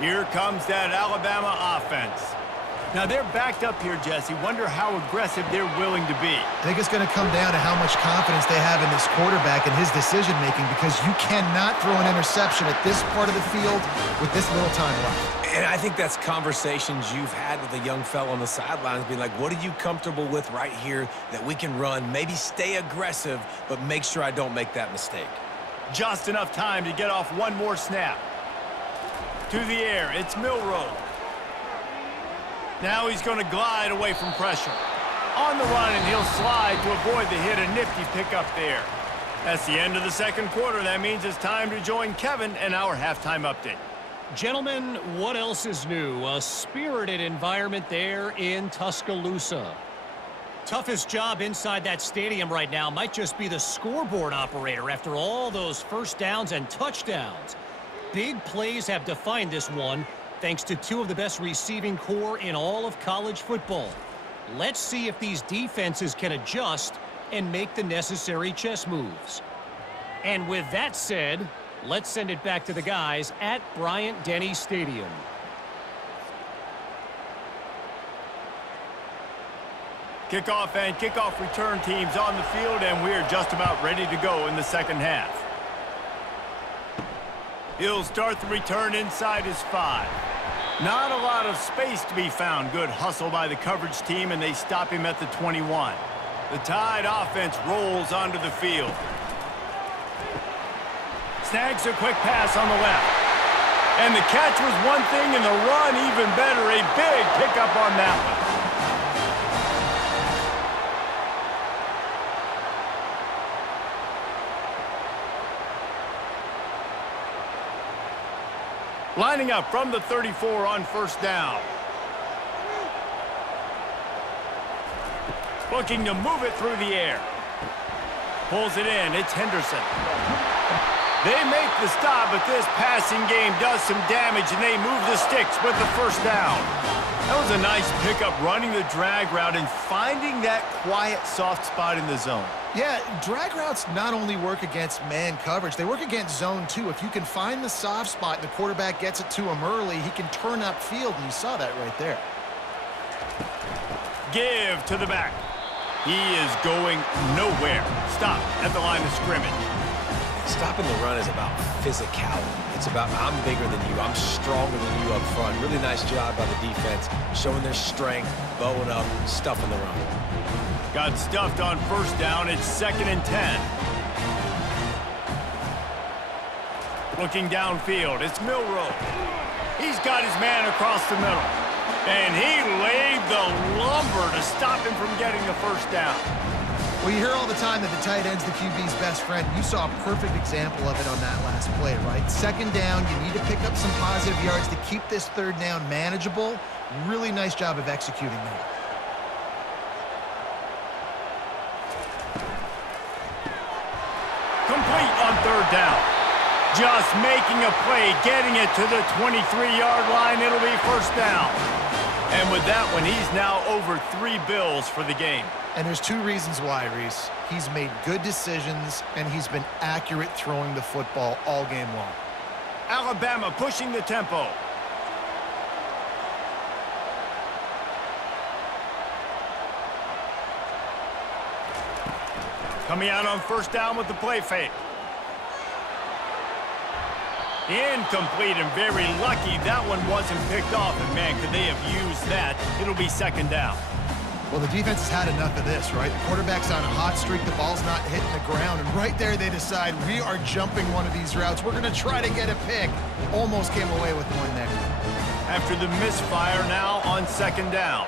Here comes that Alabama offense. Now they're backed up here, Jesse. Wonder how aggressive they're willing to be. I think it's going to come down to how much confidence they have in this quarterback and his decision-making, because you cannot throw an interception at this part of the field with this little time left. And I think that's conversations you've had with a young fella on the sidelines, being like, what are you comfortable with right here that we can run? Maybe stay aggressive, but make sure I don't make that mistake. Just enough time to get off one more snap. To the air, it's Milroe. Now he's going to glide away from pressure. On the run, and he'll slide to avoid the hit. A nifty pickup there. That's the end of the second quarter. That means it's time to join Kevin and our halftime update. Gentlemen, what else is new? A spirited environment there in Tuscaloosa. Toughest job inside that stadium right now might just be the scoreboard operator after all those first downs and touchdowns. Big plays have defined this one, thanks to two of the best receiving core in all of college football. Let's see if these defenses can adjust and make the necessary chess moves. And with that said, let's send it back to the guys at Bryant-Denny Stadium. Kickoff and kickoff return teams on the field, and we're just about ready to go in the second half. He'll start the return inside his 5. Not a lot of space to be found. Good hustle by the coverage team, and they stop him at the 21. The Tide offense rolls onto the field. Snags a quick pass on the left. And the catch was one thing, and the run even better. A big pickup on that one. Lining up from the 34 on first down. Looking to move it through the air. Pulls it in. It's Henderson. They make the stop, but this passing game does some damage, and they move the sticks with the first down. That was a nice pickup, running the drag route and finding that quiet, soft spot in the zone. Yeah, drag routes not only work against man coverage, they work against zone too. If you can find the soft spot and the quarterback gets it to him early, he can turn upfield, and you saw that right there. Give to the back. He is going nowhere. Stop at the line of scrimmage. Stopping the run is about physicality. It's about, I'm bigger than you, I'm stronger than you up front. Really nice job by the defense, showing their strength, bowing up, stuffing the run. Got stuffed on first down. It's 2nd and 10. Looking downfield, it's Milroe. He's got his man across the middle. And he laid the lumber to stop him from getting the first down. Well, you hear all the time that the tight end's the QB's best friend. You saw a perfect example of it on that last play, right? 2nd down, you need to pick up some positive yards to keep this 3rd down manageable. Really nice job of executing that. Complete on 3rd down. Just making a play, getting it to the 23-yard line. It'll be first down. And with that one, he's now over 3 bills for the game. And there's 2 reasons why, Reese. He's made good decisions, and he's been accurate throwing the football all game long. Alabama pushing the tempo. Coming out on first down with the play fake. Incomplete, and very lucky that one wasn't picked off. And man, could they have used that? It'll be 2nd down. Well, the defense has had enough of this, right? The quarterback's on a hot streak. The ball's not hitting the ground. And right there, they decide, we are jumping one of these routes. We're going to try to get a pick. Almost came away with one there. After the misfire, now on 2nd down.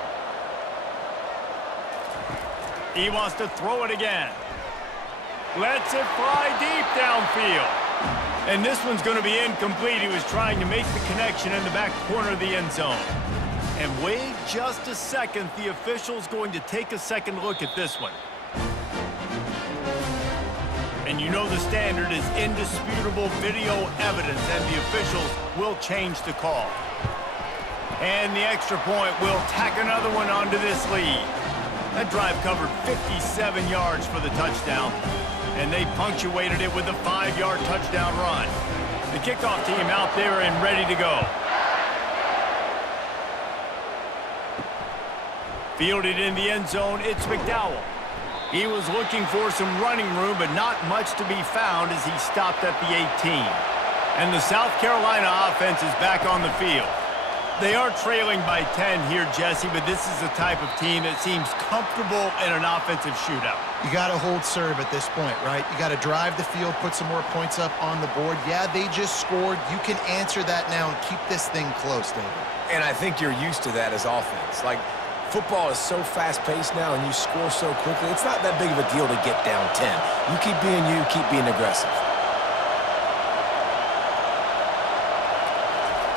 He wants to throw it again. Lets it fly deep downfield. And this one's going to be incomplete. He was trying to make the connection in the back corner of the end zone. And wait just a second. The official's going to take a second look at this one. And you know the standard is indisputable video evidence, and the officials will change the call. And the extra point will tack another one onto this lead. That drive covered 57 yards for the touchdown. And they punctuated it with a 5-yard touchdown run. The kickoff team out there and ready to go. Fielded in the end zone, it's McDowell. He was looking for some running room, but not much to be found as he stopped at the 18. And the South Carolina offense is back on the field. They are trailing by 10 here, Jesse, but this is the type of team that seems comfortable in an offensive shootout. You got to hold serve at this point, right? You got to drive the field, put some more points up on the board. Yeah, they just scored. You can answer that now and keep this thing close, David. And I think you're used to that as offense. Like, football is so fast-paced now, and you score so quickly. It's not that big of a deal to get down 10. You keep being you, keep being aggressive.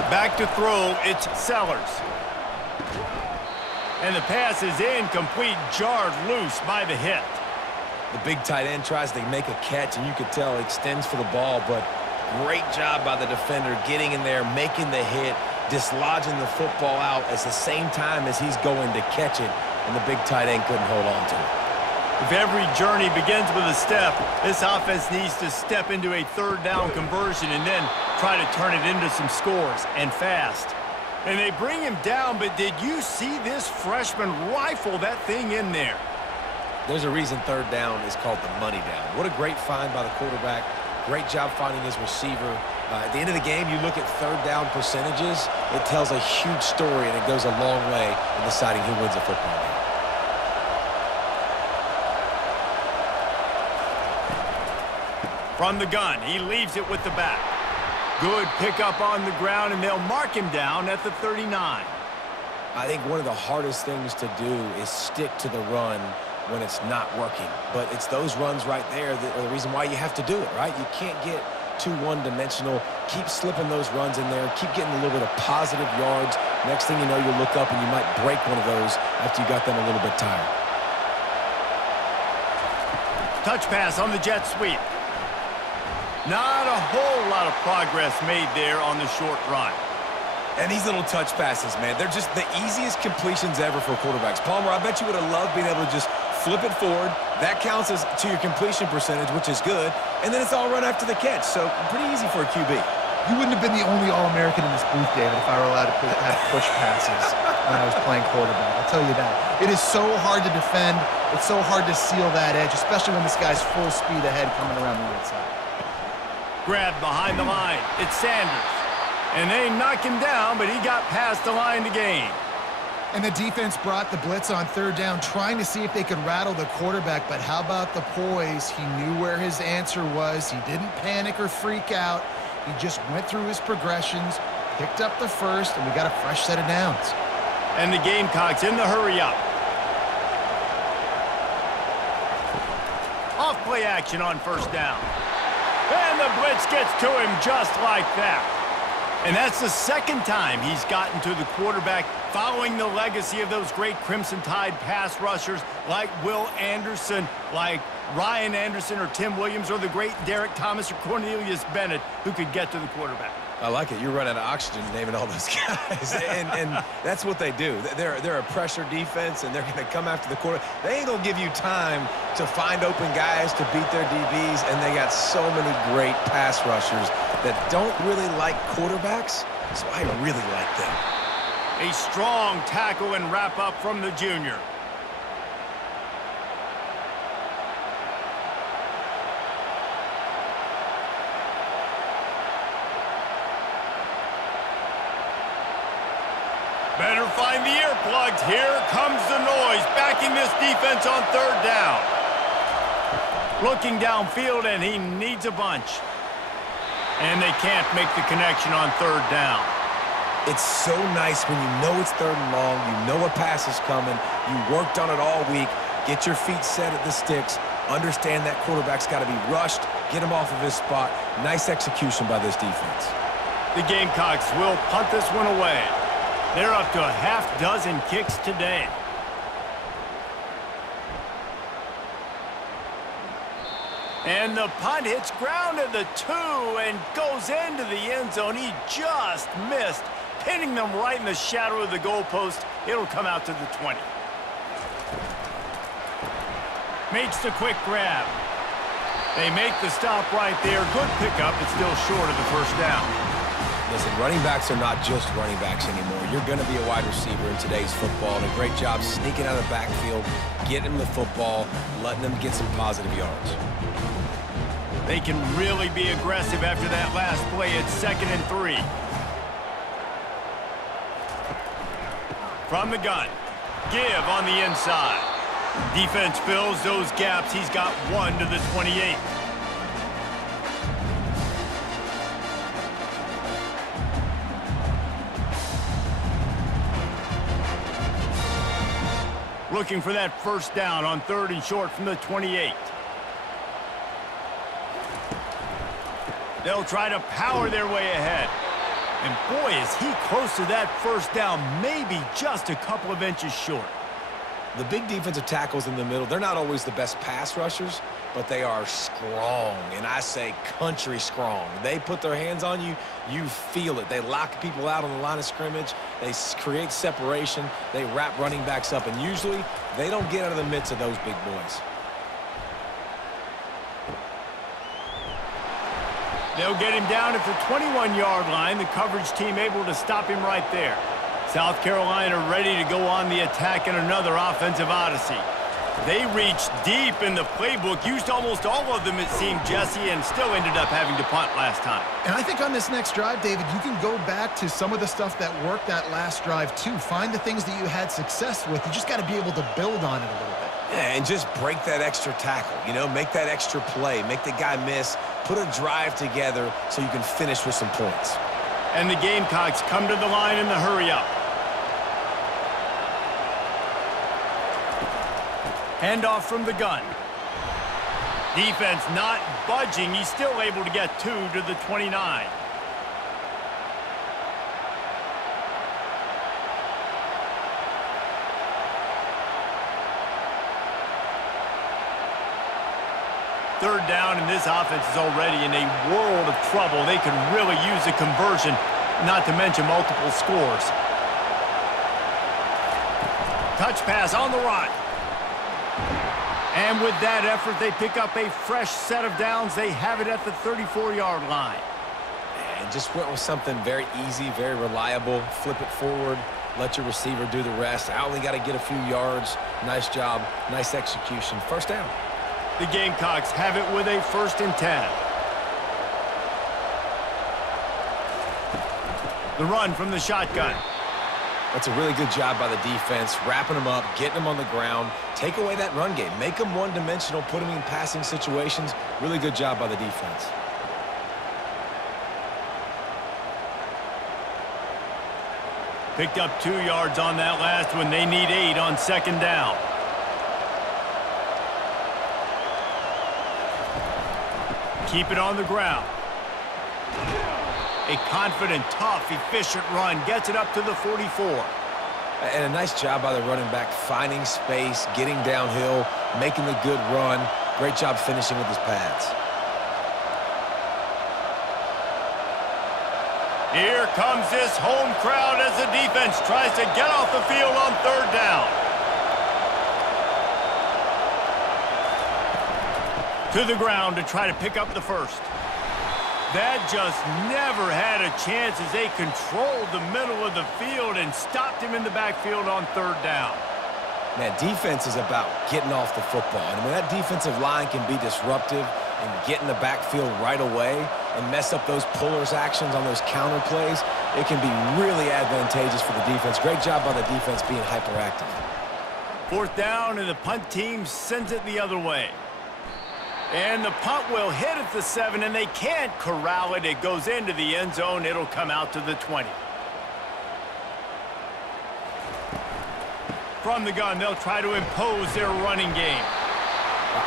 Back to throw, it's Sellers. And the pass is incomplete, jarred loose by the hit. The big tight end tries to make a catch, and you could tell extends for the ball, but great job by the defender getting in there, making the hit, dislodging the football out at the same time as he's going to catch it, and the big tight end couldn't hold on to it. If every journey begins with a step, this offense needs to step into a 3rd down conversion and then try to turn it into some scores, and fast. And they bring him down, but did you see this freshman rifle that thing in there? There's a reason 3rd down is called the money down. What a great find by the quarterback. Great job finding his receiver. At the end of the game, you look at 3rd down percentages, it tells a huge story, and it goes a long way in deciding who wins a football game. From the gun, he leaves it with the back. Good pickup on the ground, and they'll mark him down at the 39. I think one of the hardest things to do is stick to the run when it's not working. But it's those runs right there that are the reason why you have to do it, right? You can't get too one-dimensional. Keep slipping those runs in there. Keep getting a little bit of positive yards. Next thing you know, you'll look up and you might break one of those after you got them a little bit tired. Touch pass on the jet sweep. Not a whole lot of progress made there on the short run. And these little touch passes, man, they're just the easiest completions ever for quarterbacks. Palmer, I bet you would have loved being able to just flip it forward. That counts as to your completion percentage, which is good. And then it's all run after the catch. So pretty easy for a QB. You wouldn't have been the only All-American in this booth, David, if I were allowed to have push passes. when I was playing quarterback. I'll tell you that. It is so hard to defend. It's so hard to seal that edge, especially when this guy's full speed ahead coming around the outside. Grabbed behind the line. It's Sanders. And they knock him down, but he got past the line to gain. And the defense brought the blitz on third down, trying to see if they could rattle the quarterback. But how about the poise? He knew where his answer was. He didn't panic or freak out. He just went through his progressions, picked up the first, and we got a fresh set of downs. And the Gamecocks in the hurry-up. Off-play action on first down. And the blitz gets to him just like that. And that's the second time he's gotten to the quarterback following the legacy of those great Crimson Tide pass rushers like Will Anderson, like Ryan Anderson or Tim Williams, or the great Derek Thomas or Cornelius Bennett, who could get to the quarterback. I like it. You're running out of oxygen naming all those guys. and that's what they do. They're a pressure defense, and they're going to come after the quarter. They ain't going to give you time to find open guys to beat their DBs, and they got so many great pass rushers that don't really like quarterbacks, so I really like them. A strong tackle and wrap up from the junior. Better find the earplugs. Here comes the noise, backing this defense on third down. Looking downfield, and he needs a bunch. And they can't make the connection on third down. It's so nice when you know it's third and long, you know a pass is coming, you worked on it all week, get your feet set at the sticks, understand that quarterback's got to be rushed, get him off of his spot. Nice execution by this defense. The Gamecocks will punt this one away. They're up to a half-dozen kicks today. And the punt hits ground at the 2 and goes into the end zone. He just missed, pinning them right in the shadow of the goalpost. It'll come out to the 20. Makes the quick grab. They make the stop right there. Good pickup, but still short of the first down. Listen, running backs are not just running backs anymore. You're going to be a wide receiver in today's football, and a great job sneaking out of the backfield, getting them the football, letting them get some positive yards. They can really be aggressive after that last play. It's 2nd and 3. From the gun. Give on the inside. Defense fills those gaps. He's got 1 to the 28. Looking for that first down on 3rd and short from the 28. They'll try to power their way ahead. And boy, is he close to that first down, maybe just a couple of inches short. The big defensive tackles in the middle, they're not always the best pass rushers, but they are strong, and I say country strong. They put their hands on you, you feel it. They lock people out on the line of scrimmage. They create separation. They wrap running backs up, and usually they don't get out of the midst of those big boys. They'll get him down at the 21-yard line. The coverage team able to stop him right there. South Carolina ready to go on the attack in another offensive odyssey. They reached deep in the playbook, used almost all of them, it seemed, Jesse, and still ended up having to punt last time. And I think on this next drive, David, you can go back to some of the stuff that worked that last drive, too. Find the things that you had success with. You just got to be able to build on it a little bit. Yeah, and just break that extra tackle, you know, make that extra play, make the guy miss, put a drive together so you can finish with some points. And the Gamecocks come to the line in the hurry-up. Handoff from the gun. Defense not budging. He's still able to get 2 to the 29. Third down, and this offense is already in a world of trouble. They can really use a conversion, not to mention multiple scores. Touch pass on the run. And with that effort, they pick up a fresh set of downs. They have it at the 34-yard line. And just went with something very easy, very reliable. Flip it forward. let your receiver do the rest. I only got to get a few yards. Nice job, nice execution. First down. The Gamecocks have it with a 1st and 10. The run from the shotgun. That's a really good job by the defense, wrapping them up, getting them on the ground. Take away that run game. Make them one-dimensional, put them in passing situations. Really good job by the defense. Picked up 2 yards on that last one. They need 8 on 2nd down. Keep it on the ground. A confident, tough, efficient run gets it up to the 44. And a nice job by the running back, finding space, getting downhill, making the good run. Great job finishing with his pads. Here comes this home crowd as the defense tries to get off the field on 3rd down. To the ground to try to pick up the 1st. That just never had a chance as they controlled the middle of the field and stopped him in the backfield on 3rd down. Man, defense is about getting off the football. And when that defensive line can be disruptive and get in the backfield right away and mess up those pullers actions on those counter plays, it can be really advantageous for the defense. Great job by the defense being hyperactive. 4th down, and the punt team sends it the other way. And the punt will hit at the 7, and they can't corral it. It goes into the end zone. It'll come out to the 20. From the gun, they'll try to impose their running game.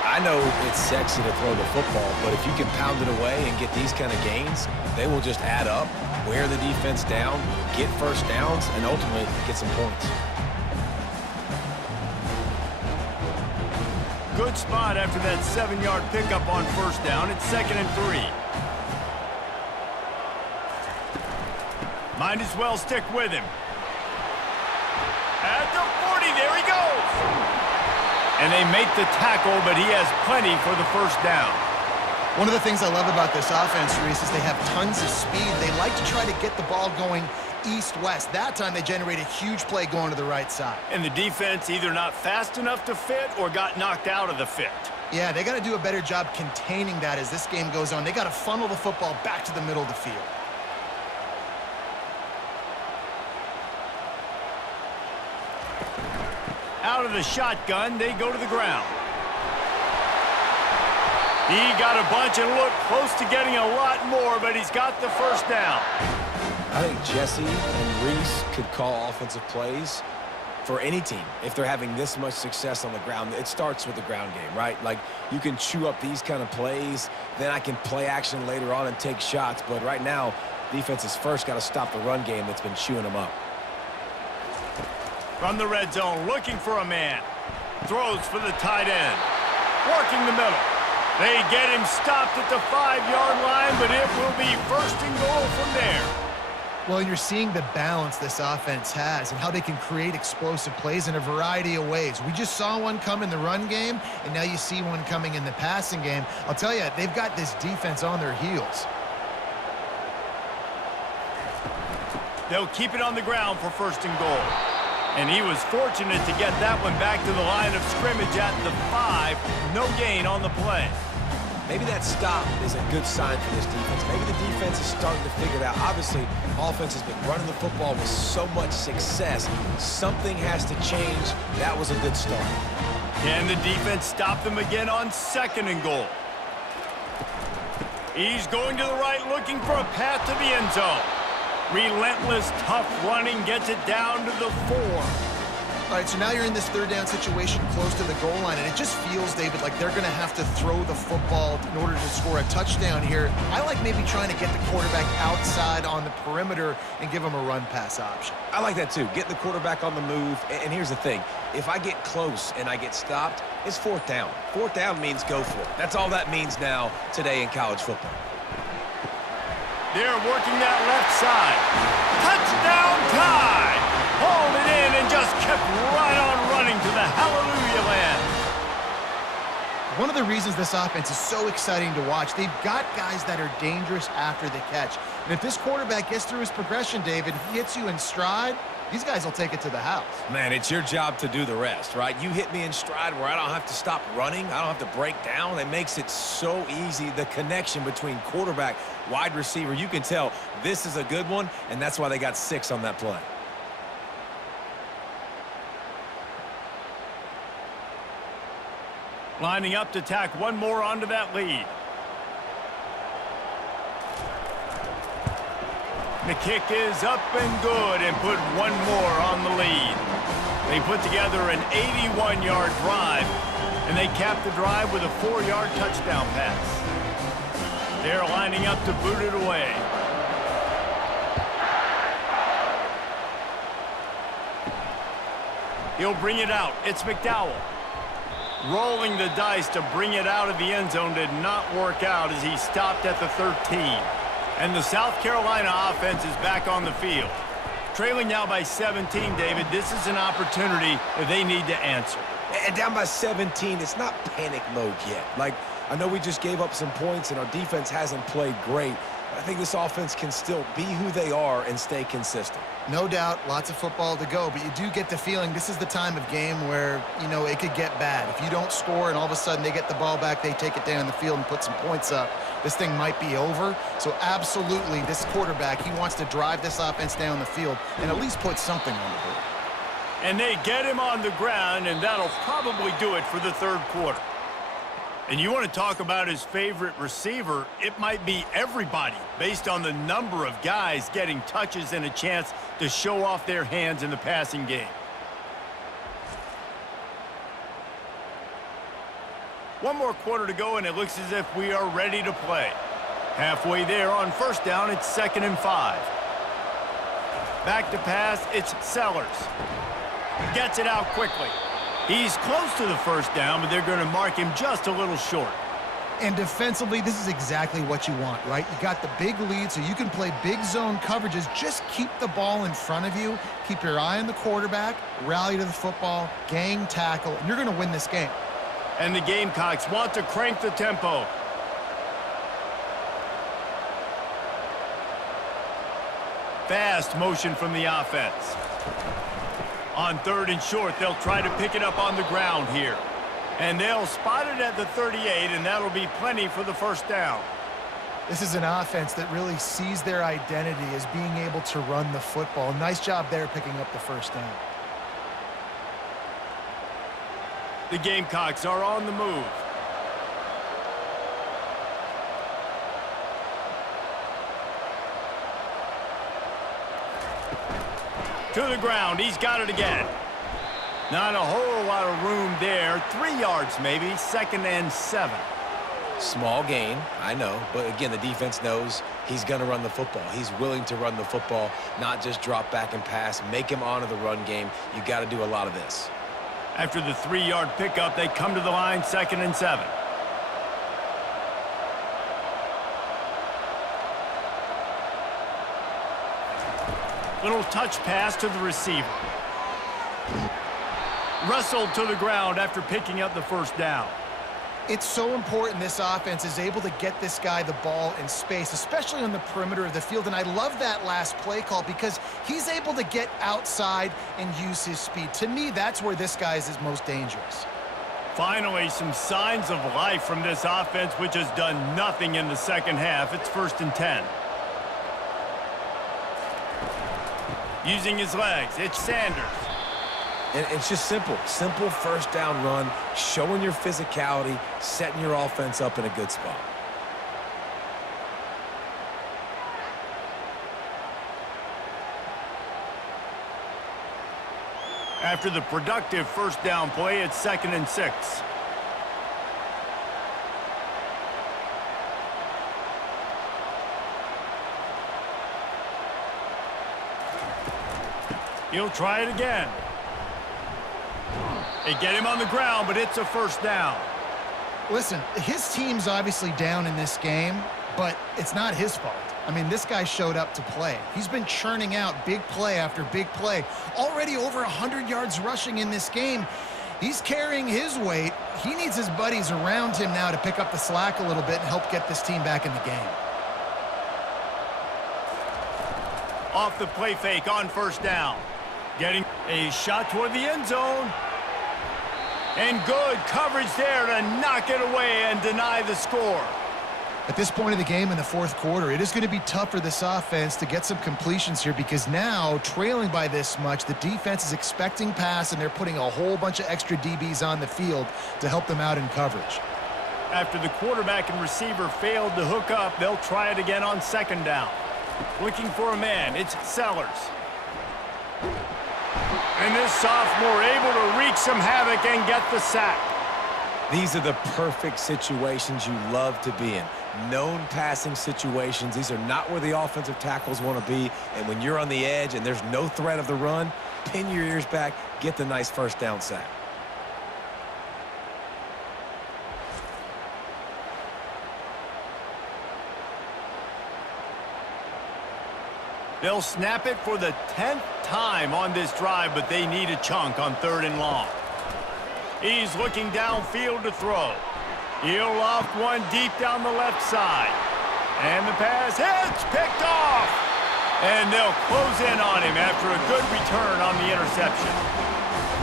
I know it's sexy to throw the football, but if you can pound it away and get these kind of gains, they will just add up, wear the defense down, get 1st downs, and ultimately get some points. Good spot after that 7-yard pickup on 1st down. It's 2nd and 3. Might as well stick with him. At the 40, there he goes. And they make the tackle, but he has plenty for the 1st down. One of the things I love about this offense, Reese, is they have tons of speed. They like to try to get the ball going east-west. That time they generate a huge play going to the right side. And the defense either not fast enough to fit or got knocked out of the fit. Yeah, they got to do a better job containing that as this game goes on. They got to funnel the football back to the middle of the field. Out of the shotgun, they go to the ground. He got a bunch and looked close to getting a lot more, but he's got the 1st down. I think Jesse and Reese could call offensive plays for any team if they're having this much success on the ground. It starts with the ground game, right? Like, you can chew up these kind of plays, then I can play action later on and take shots. But right now, defense has first got to stop the run game that's been chewing them up. From the red zone, looking for a man. Throws for the tight end. Working the middle. They get him stopped at the 5-yard line, but it will be 1st and goal from there. Well, you're seeing the balance this offense has and how they can create explosive plays in a variety of ways. We just saw one come in the run game, and now you see one coming in the passing game. I'll tell you, they've got this defense on their heels. They'll keep it on the ground for 1st and goal. And he was fortunate to get that one back to the line of scrimmage at the 5. No gain on the play. Maybe that stop is a good sign for this defense. Maybe the defense is starting to figure it out. Obviously, offense has been running the football with so much success. Something has to change. That was a good start. Can the defense stop them again on 2nd and goal? He's going to the right, looking for a path to the end zone. Relentless, tough running gets it down to the 4. All right, so now you're in this 3rd down situation close to the goal line, and it just feels, David, like they're going to have to throw the football in order to score a touchdown here. I like maybe trying to get the quarterback outside on the perimeter and give him a run-pass option. I like that, too. Getting the quarterback on the move. And here's the thing. If I get close and I get stopped, it's 4th down. 4th down means go for it. That's all that means now today in college football. They're working that left side. Touchdown tie! Hauled it in and just kept right on running to the hallelujah land. One of the reasons this offense is so exciting to watch, they've got guys that are dangerous after the catch. And if this quarterback gets through his progression, David, he hits you in stride, these guys will take it to the house. Man, it's your job to do the rest, right? You hit me in stride where I don't have to stop running. I don't have to break down. It makes it so easy, the connection between quarterback, wide receiver. You can tell this is a good one, and that's why they got 6 on that play. Lining up to tack one more onto that lead. The kick is up and good and put one more on the lead. They put together an 81-yard drive, and they capped the drive with a 4-yard touchdown pass. They're lining up to boot it away. He'll bring it out. It's McDowell. Rolling the dice to bring it out of the end zone did not work out as he stopped at the 13. And the South Carolina offense is back on the field. Trailing now by 17, David, this is an opportunity that they need to answer. And down by 17, it's not panic mode yet. Like, I know we just gave up some points and our defense hasn't played great, but I think this offense can still be who they are and stay consistent. No doubt, lots of football to go, but you do get the feeling this is the time of game where, you know, it could get bad. If you don't score and all of a sudden they get the ball back, they take it down the field and put some points up, this thing might be over. So absolutely, this quarterback, he wants to drive this offense down the field and at least put something on the board. And they get him on the ground, and that'll probably do it for the third quarter. And you want to talk about his favorite receiver, it might be everybody based on the number of guys getting touches and a chance to show off their hands in the passing game. One more quarter to go, and it looks as if we are ready to play. Halfway there on first down, it's 2nd and 5. Back to pass, it's Sellers. Gets it out quickly. He's close to the first down, but they're going to mark him just a little short. And defensively, this is exactly what you want, right? You got the big lead, so you can play big zone coverages. Just keep the ball in front of you. Keep your eye on the quarterback, rally to the football, gang tackle, and you're going to win this game. And the Gamecocks want to crank the tempo. Fast motion from the offense. On 3rd and short, they'll try to pick it up on the ground here. And they'll spot it at the 38, and that'll be plenty for the first down. This is an offense that really sees their identity as being able to run the football. Nice job there picking up the first down. The Gamecocks are on the move. To the ground. He's got it again. Not a whole lot of room there. 3 yards maybe. 2nd and 7. Small gain, I know, but again, the defense knows he's going to run the football. He's willing to run the football, not just drop back and pass, make him honor the run game. You got to do a lot of this. After the 3-yard pickup, they come to the line, 2nd and 7. Little touch pass to the receiver. Wrestled to the ground after picking up the first down. It's so important this offense is able to get this guy the ball in space, especially on the perimeter of the field. And I love that last play call because he's able to get outside and use his speed. To me, that's where this guy is most dangerous. Finally, some signs of life from this offense, which has done nothing in the second half. It's 1st and 10. Using his legs, it's Sanders. And it's just simple first down run, showing your physicality, setting your offense up in a good spot. After the productive first down play, it's 2nd and 6. He'll try it again. They get him on the ground, but it's a first down. Listen, his team's obviously down in this game, but it's not his fault. I mean, this guy showed up to play. He's been churning out big play after big play. Already over 100 yards rushing in this game. He's carrying his weight. He needs his buddies around him now to pick up the slack a little bit and help get this team back in the game. off the play fake on first down. Getting a shot toward the end zone. And good coverage there to knock it away and deny the score. At this point of the game in the fourth quarter, it is going to be tough for this offense to get some completions here because now, trailing by this much, the defense is expecting pass, and they're putting a whole bunch of extra DBs on the field to help them out in coverage. After the quarterback and receiver failed to hook up, they'll try it again on second down. Looking for a man, it's Sellers. And this sophomore able to wreak some havoc and get the sack. These are the perfect situations you love to be in. Known passing situations. These are not where the offensive tackles want to be. And when you're on the edge and there's no threat of the run, pin your ears back, get the nice first down sack. They'll snap it for the 10th time on this drive, but they need a chunk on 3rd and long. He's looking downfield to throw. He'll loft one deep down the left side. And the pass hits, picked off. And they'll close in on him after a good return on the interception.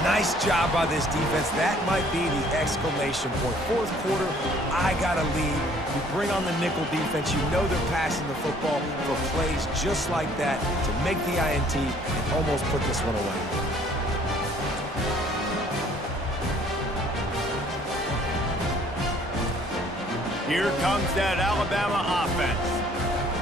Nice job by this defense. That might be the exclamation point. Fourth quarter, I got a lead. You bring on the nickel defense. You know they're passing the football for plays just like that to make the INT and almost put this one away. Here comes that Alabama offense.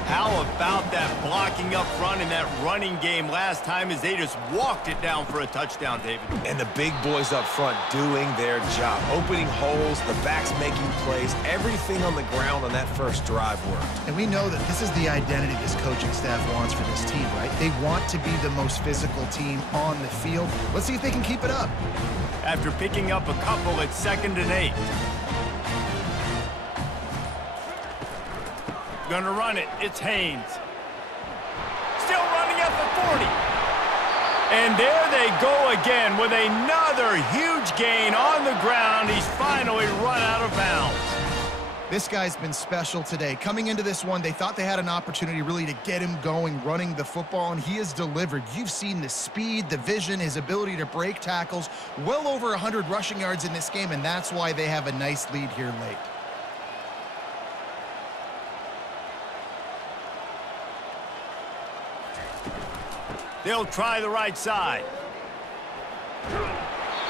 How about that blocking up front in that running game last time as they just walked it down for a touchdown, David? And the big boys up front doing their job. Opening holes, the backs making plays, everything on the ground on that first drive worked. And we know that this is the identity this coaching staff wants for this team, right? They want to be the most physical team on the field. Let's see if they can keep it up. After picking up a couple at 2nd and 8. Gonna run it. It's Haynes. Still running at the 40. And there they go again with another huge gain on the ground. He's finally run out of bounds. This guy's been special today. Coming into this one, they thought they had an opportunity really to get him going, running the football, and he has delivered. You've seen the speed, the vision, his ability to break tackles. Well over 100 rushing yards in this game, and that's why they have a nice lead here late. They'll try the right side.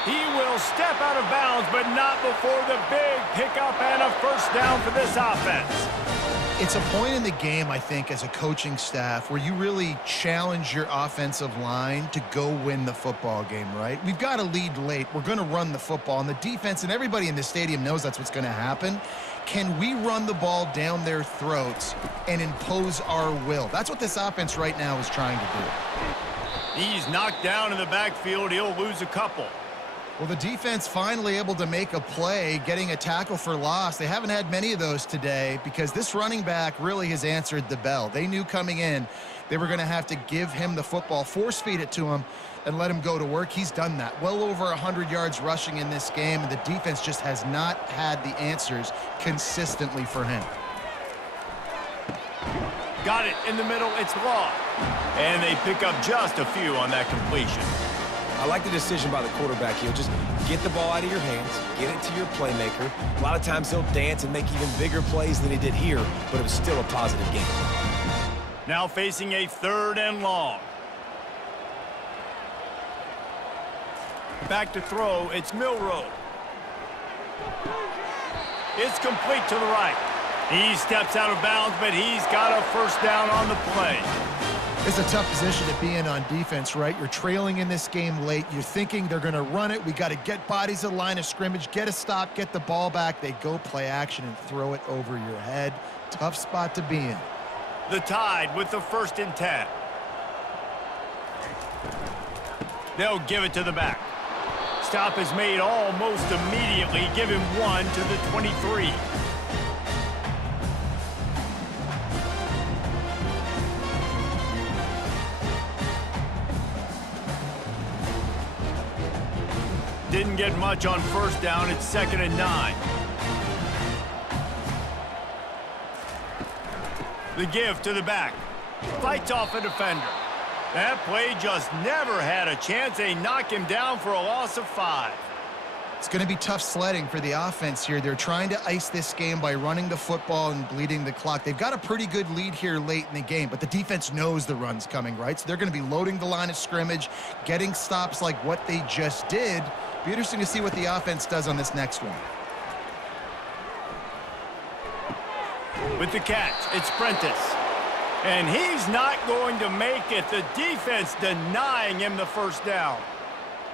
He will step out of bounds, but not before the big pickup and a first down for this offense. It's a point in the game, I think, as a coaching staff where you really challenge your offensive line to go win the football game, right? We've got a lead late. We're going to run the football, and the defense and everybody in the stadium knows that's what's going to happen. Can we run the ball down their throats and impose our will? That's what this offense right now is trying to do. He's knocked down in the backfield. He'll lose a couple. Well, the defense finally able to make a play, getting a tackle for loss. They haven't had many of those today because this running back really has answered the bell. They knew coming in they were going to have to give him the football, force feed it to him, and let him go to work. He's done that. Well over 100 yards rushing in this game, and the defense just has not had the answers consistently for him. Got it in the middle. It's Law. And they pick up just a few on that completion. I like the decision by the quarterback. He'll just get the ball out of your hands, get it to your playmaker. A lot of times he'll dance and make even bigger plays than he did here, but it was still a positive game. Now facing a 3rd and long. Back to throw. It's Milroe. It's complete to the right. He steps out of bounds, but he's got a first down on the play. It's a tough position to be in on defense, right? You're trailing in this game late. You're thinking they're going to run it. We got to get bodies to the line of scrimmage, get a stop, get the ball back. They go play action and throw it over your head. Tough spot to be in. The Tide with the 1st and 10. They'll give it to the back. Stop is made almost immediately. Give him one to the 23. Didn't get much on first down. It's 2nd and 9. The give to the back. Fights off a defender. That play just never had a chance. They knock him down for a loss of 5. It's going to be tough sledding for the offense here. They're trying to ice this game by running the football and bleeding the clock. They've got a pretty good lead here late in the game, but the defense knows the run's coming, right? So they're going to be loading the line of scrimmage, getting stops like what they just did. Be interesting to see what the offense does on this next one. With the catch, it's Prentice. And he's not going to make it. The defense denying him the first down.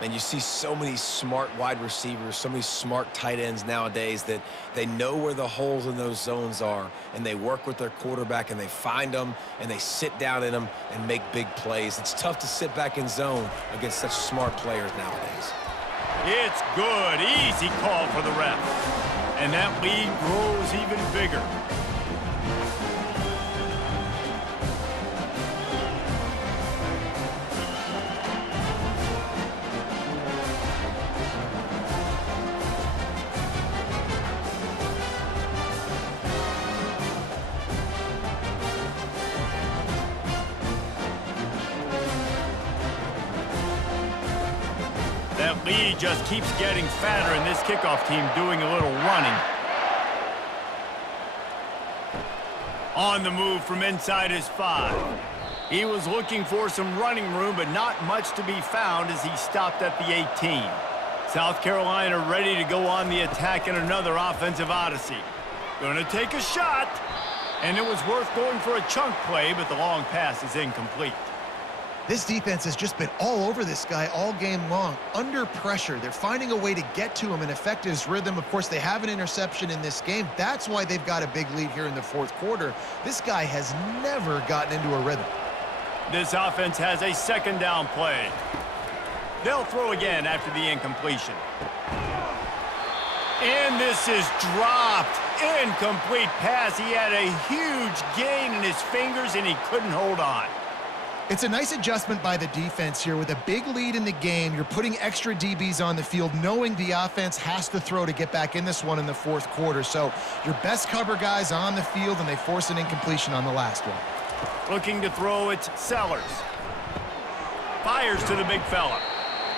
And you see so many smart wide receivers, so many smart tight ends nowadays that they know where the holes in those zones are, and they work with their quarterback, and they find them, and they sit down in them and make big plays. It's tough to sit back in zone against such smart players nowadays. It's good. Easy call for the ref. And that lead grows even bigger. That lead just keeps getting fatter, and this kickoff team doing a little running. On the move from inside his 5. He was looking for some running room, but not much to be found as he stopped at the 18. South Carolina ready to go on the attack in another offensive odyssey. Going to take a shot, and it was worth going for a chunk play, but the long pass is incomplete. This defense has just been all over this guy all game long, under pressure. They're finding a way to get to him and affect his rhythm. Of course, they have an interception in this game. That's why they've got a big lead here in the fourth quarter. This guy has never gotten into a rhythm. This offense has a second down play. They'll throw again after the incompletion. And this is dropped. Incomplete pass. He had a huge gain in his fingers, and he couldn't hold on. It's a nice adjustment by the defense here. With a big lead in the game, you're putting extra DBs on the field, knowing the offense has to throw to get back in this one in the fourth quarter. So your best cover guys on the field, and they force an incompletion on the last one. Looking to throw, it's Sellers. Fires to the big fella.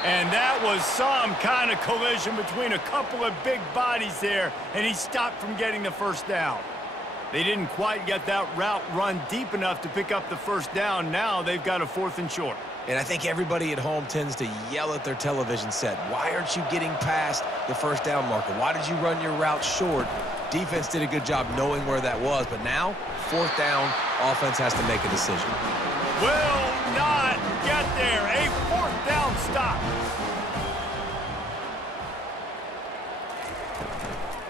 And that was some kind of collision between a couple of big bodies there, and he stopped from getting the first down. They didn't quite get that route run deep enough to pick up the first down. Now they've got a 4th and short. And I think everybody at home tends to yell at their television set. Why aren't you getting past the first down marker? Why did you run your route short? Defense did a good job knowing where that was, but now, 4th down, offense has to make a decision. Will not get there. A 4th down stop.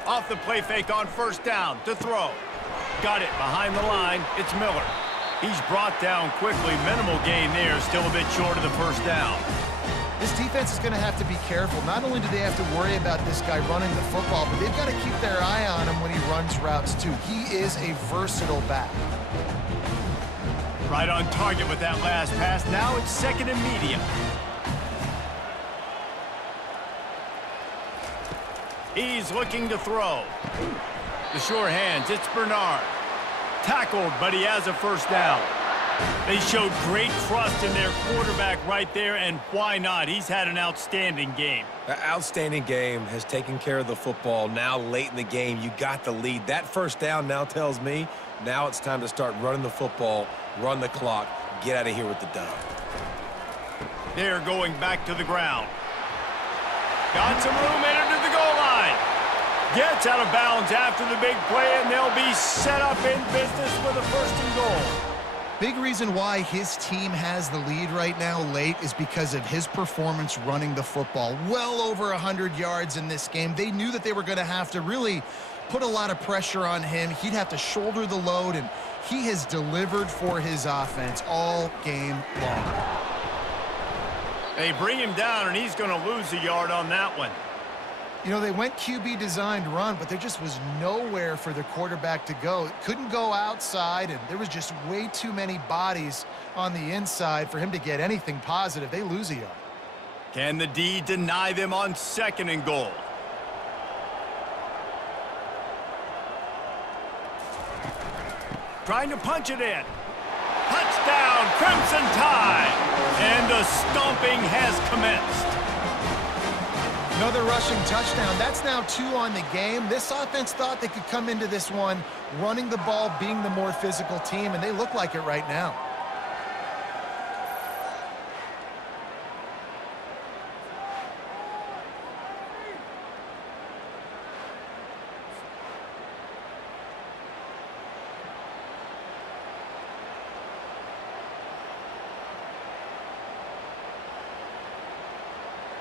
Off the play fake on first down to throw. Got it behind the line. It's Miller. He's brought down quickly. Minimal gain there. Still a bit short of the first down. This defense is going to have to be careful. Not only do they have to worry about this guy running the football, but they've got to keep their eye on him when he runs routes too. He is a versatile back. Right on target with that last pass. Now it's 2nd and medium. He's looking to throw. The sure hands, it's Bernard. Tackled, but he has a first down. They showed great trust in their quarterback right there, and why not? He's had an outstanding game. An outstanding game, has taken care of the football. Now late in the game, you got the lead. That first down now tells me now it's time to start running the football, run the clock, get out of here with the dub. They're going back to the ground. Got some room entered to the goal line. Gets out of bounds after the big play, and they'll be set up in business with a 1st and goal. Big reason why his team has the lead right now late is because of his performance running the football. Well over 100 yards in this game. They knew that they were going to have to really put a lot of pressure on him. He'd have to shoulder the load, and he has delivered for his offense all game long. They bring him down, and he's going to lose a yard on that one. You know, they went QB designed run, but there just was nowhere for the quarterback to go. Couldn't go outside, and there was just way too many bodies on the inside for him to get anything positive. They lose a yard. Can the D deny them on 2nd and goal? Trying to punch it in. Touchdown, Crimson Tide. And the stomping has commenced. Another rushing touchdown. That's now 2 on the game. This offense thought they could come into this one running the ball, being the more physical team, and they look like it right now.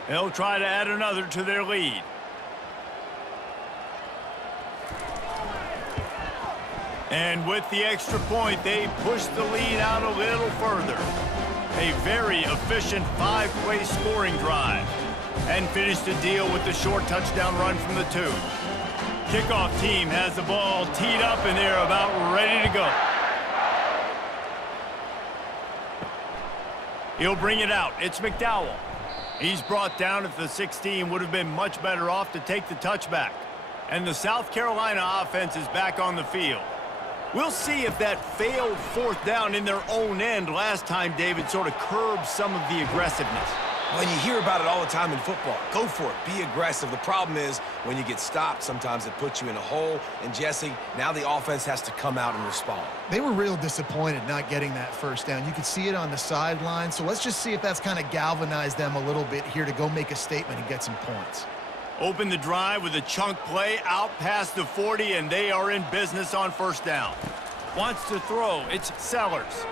They'll try to add another to their lead. And with the extra point, they push the lead out a little further. A very efficient 5-play scoring drive. And finish the deal with the short touchdown run from the 2. Kickoff team has the ball teed up, and they're about ready to go. He'll bring it out. It's McDowell. He's brought down at the 16. Would have been much better off to take the touchback. And the South Carolina offense is back on the field. We'll see if that failed 4th down in their own end last time, David, sort of curbed some of the aggressiveness. Well, you hear about it all the time in football. Go for it. Be aggressive. The problem is when you get stopped, sometimes it puts you in a hole. And, Jesse, now the offense has to come out and respond. They were real disappointed not getting that 1st down. You could see it on the sideline. So let's just see if that's kind of galvanized them a little bit here to go make a statement and get some points. Open the drive with a chunk play out past the 40, and they are in business on 1st down. Wants to throw. It's Sellers.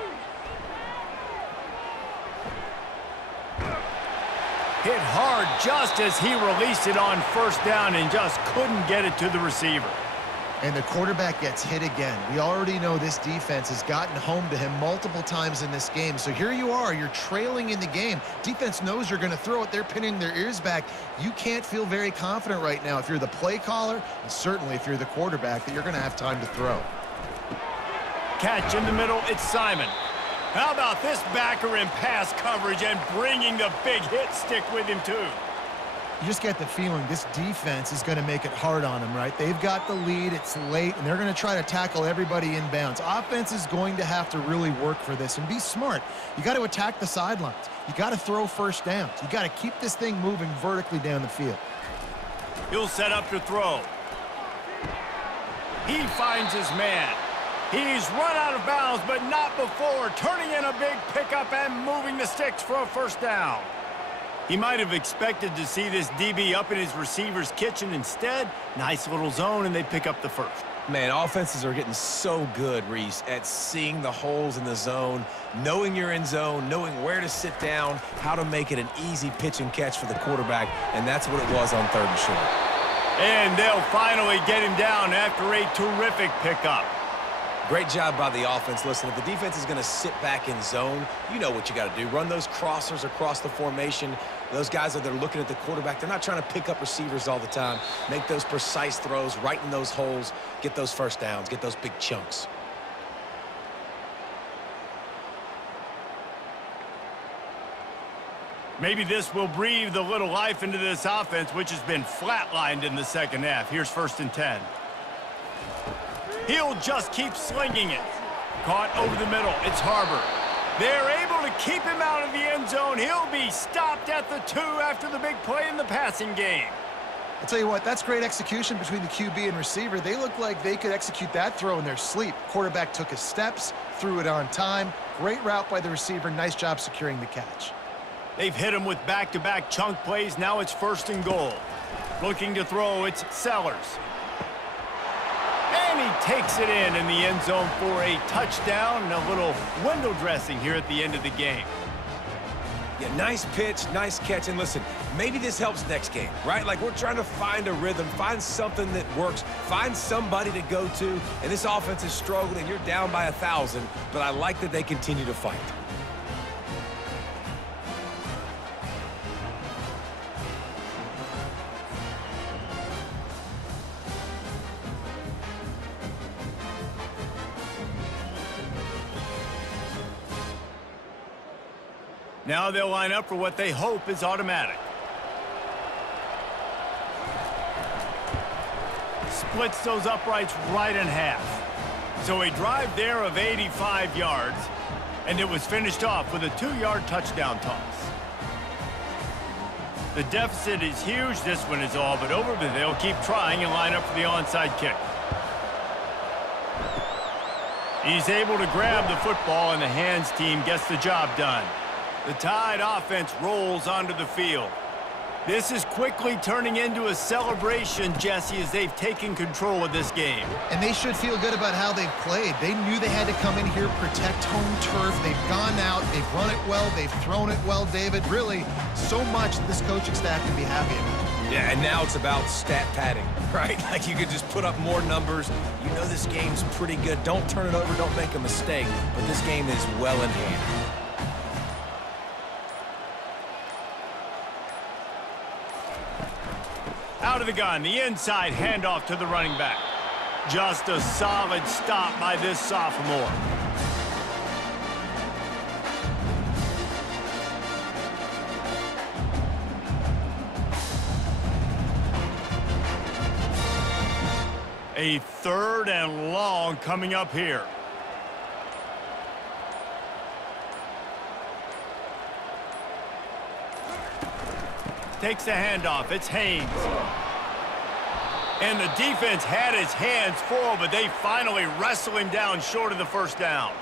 Hit hard just as he released it on 1st down and just couldn't get it to the receiver. And the quarterback gets hit again. We already know this defense has gotten home to him multiple times in this game. So here you are, you're trailing in the game. Defense knows you're going to throw it. They're pinning their ears back. You can't feel very confident right now if you're the play caller, and certainly if you're the quarterback, that you're going to have time to throw. Catch in the middle, it's Simon. How about this backer in pass coverage and bringing the big hit stick with him, too? You just get the feeling this defense is going to make it hard on them, right? They've got the lead, it's late, and they're going to try to tackle everybody inbounds. Offense is going to have to really work for this and be smart. You got to attack the sidelines. You got to throw 1st downs. You got to keep this thing moving vertically down the field. He'll set up to throw. He finds his man. He's run out of bounds, but not before, turning in a big pickup and moving the sticks for a 1st down. He might have expected to see this DB up in his receiver's kitchen. Instead, nice little zone, and they pick up the 1st. Man, offenses are getting so good, Reese, at seeing the holes in the zone, knowing you're in zone, knowing where to sit down, how to make it an easy pitch and catch for the quarterback, and that's what it was on 3rd and short. And they'll finally get him down after a terrific pickup. Great job by the offense. Listen, if the defense is going to sit back in zone, you know what you got to do. Run those crossers across the formation. Those guys that are looking at the quarterback, they're not trying to pick up receivers all the time. Make those precise throws, right in those holes, get those 1st downs, get those big chunks. Maybe this will breathe a little life into this offense, which has been flatlined in the 2nd half. Here's 1st and 10. He'll just keep slinging it. Caught over the middle. It's Harbor. They're able to keep him out of the end zone. He'll be stopped at the 2 after the big play in the passing game. I'll tell you what, that's great execution between the QB and receiver. They look like they could execute that throw in their sleep. Quarterback took his steps, threw it on time. Great route by the receiver. Nice job securing the catch. They've hit him with back-to-back chunk plays. Now it's 1st and goal. Looking to throw, it's Sellers. And he takes it in the end zone for a touchdown and a little window dressing here at the end of the game. Yeah, nice pitch, nice catch. And listen, maybe this helps next game, right? Like, we're trying to find a rhythm, find something that works, find somebody to go to. And this offense is struggling. You're down by 1,000, but I like that they continue to fight. Now they'll line up for what they hope is automatic. Splits those uprights right in half. So a drive there of 85 yards. And it was finished off with a 2-yard touchdown toss. The deficit is huge. This one is all but over, but they'll keep trying and line up for the onside kick. He's able to grab the football, and the hands team gets the job done. The Tide offense rolls onto the field. This is quickly turning into a celebration, Jesse, as they've taken control of this game. And they should feel good about how they've played. They knew they had to come in here, protect home turf. They've gone out, they've run it well, they've thrown it well, David. Really, so much that this coaching staff can be happy about. Yeah, and now it's about stat padding, right? Like you could just put up more numbers. You know this game's pretty good. Don't turn it over, don't make a mistake. But this game is well in hand. Out of the gun, the inside handoff to the running back. Just a solid stop by this sophomore. A 3rd and long coming up here. Takes the handoff. It's Haynes. And the defense had his hands full, but they finally wrestle him down short of the first down.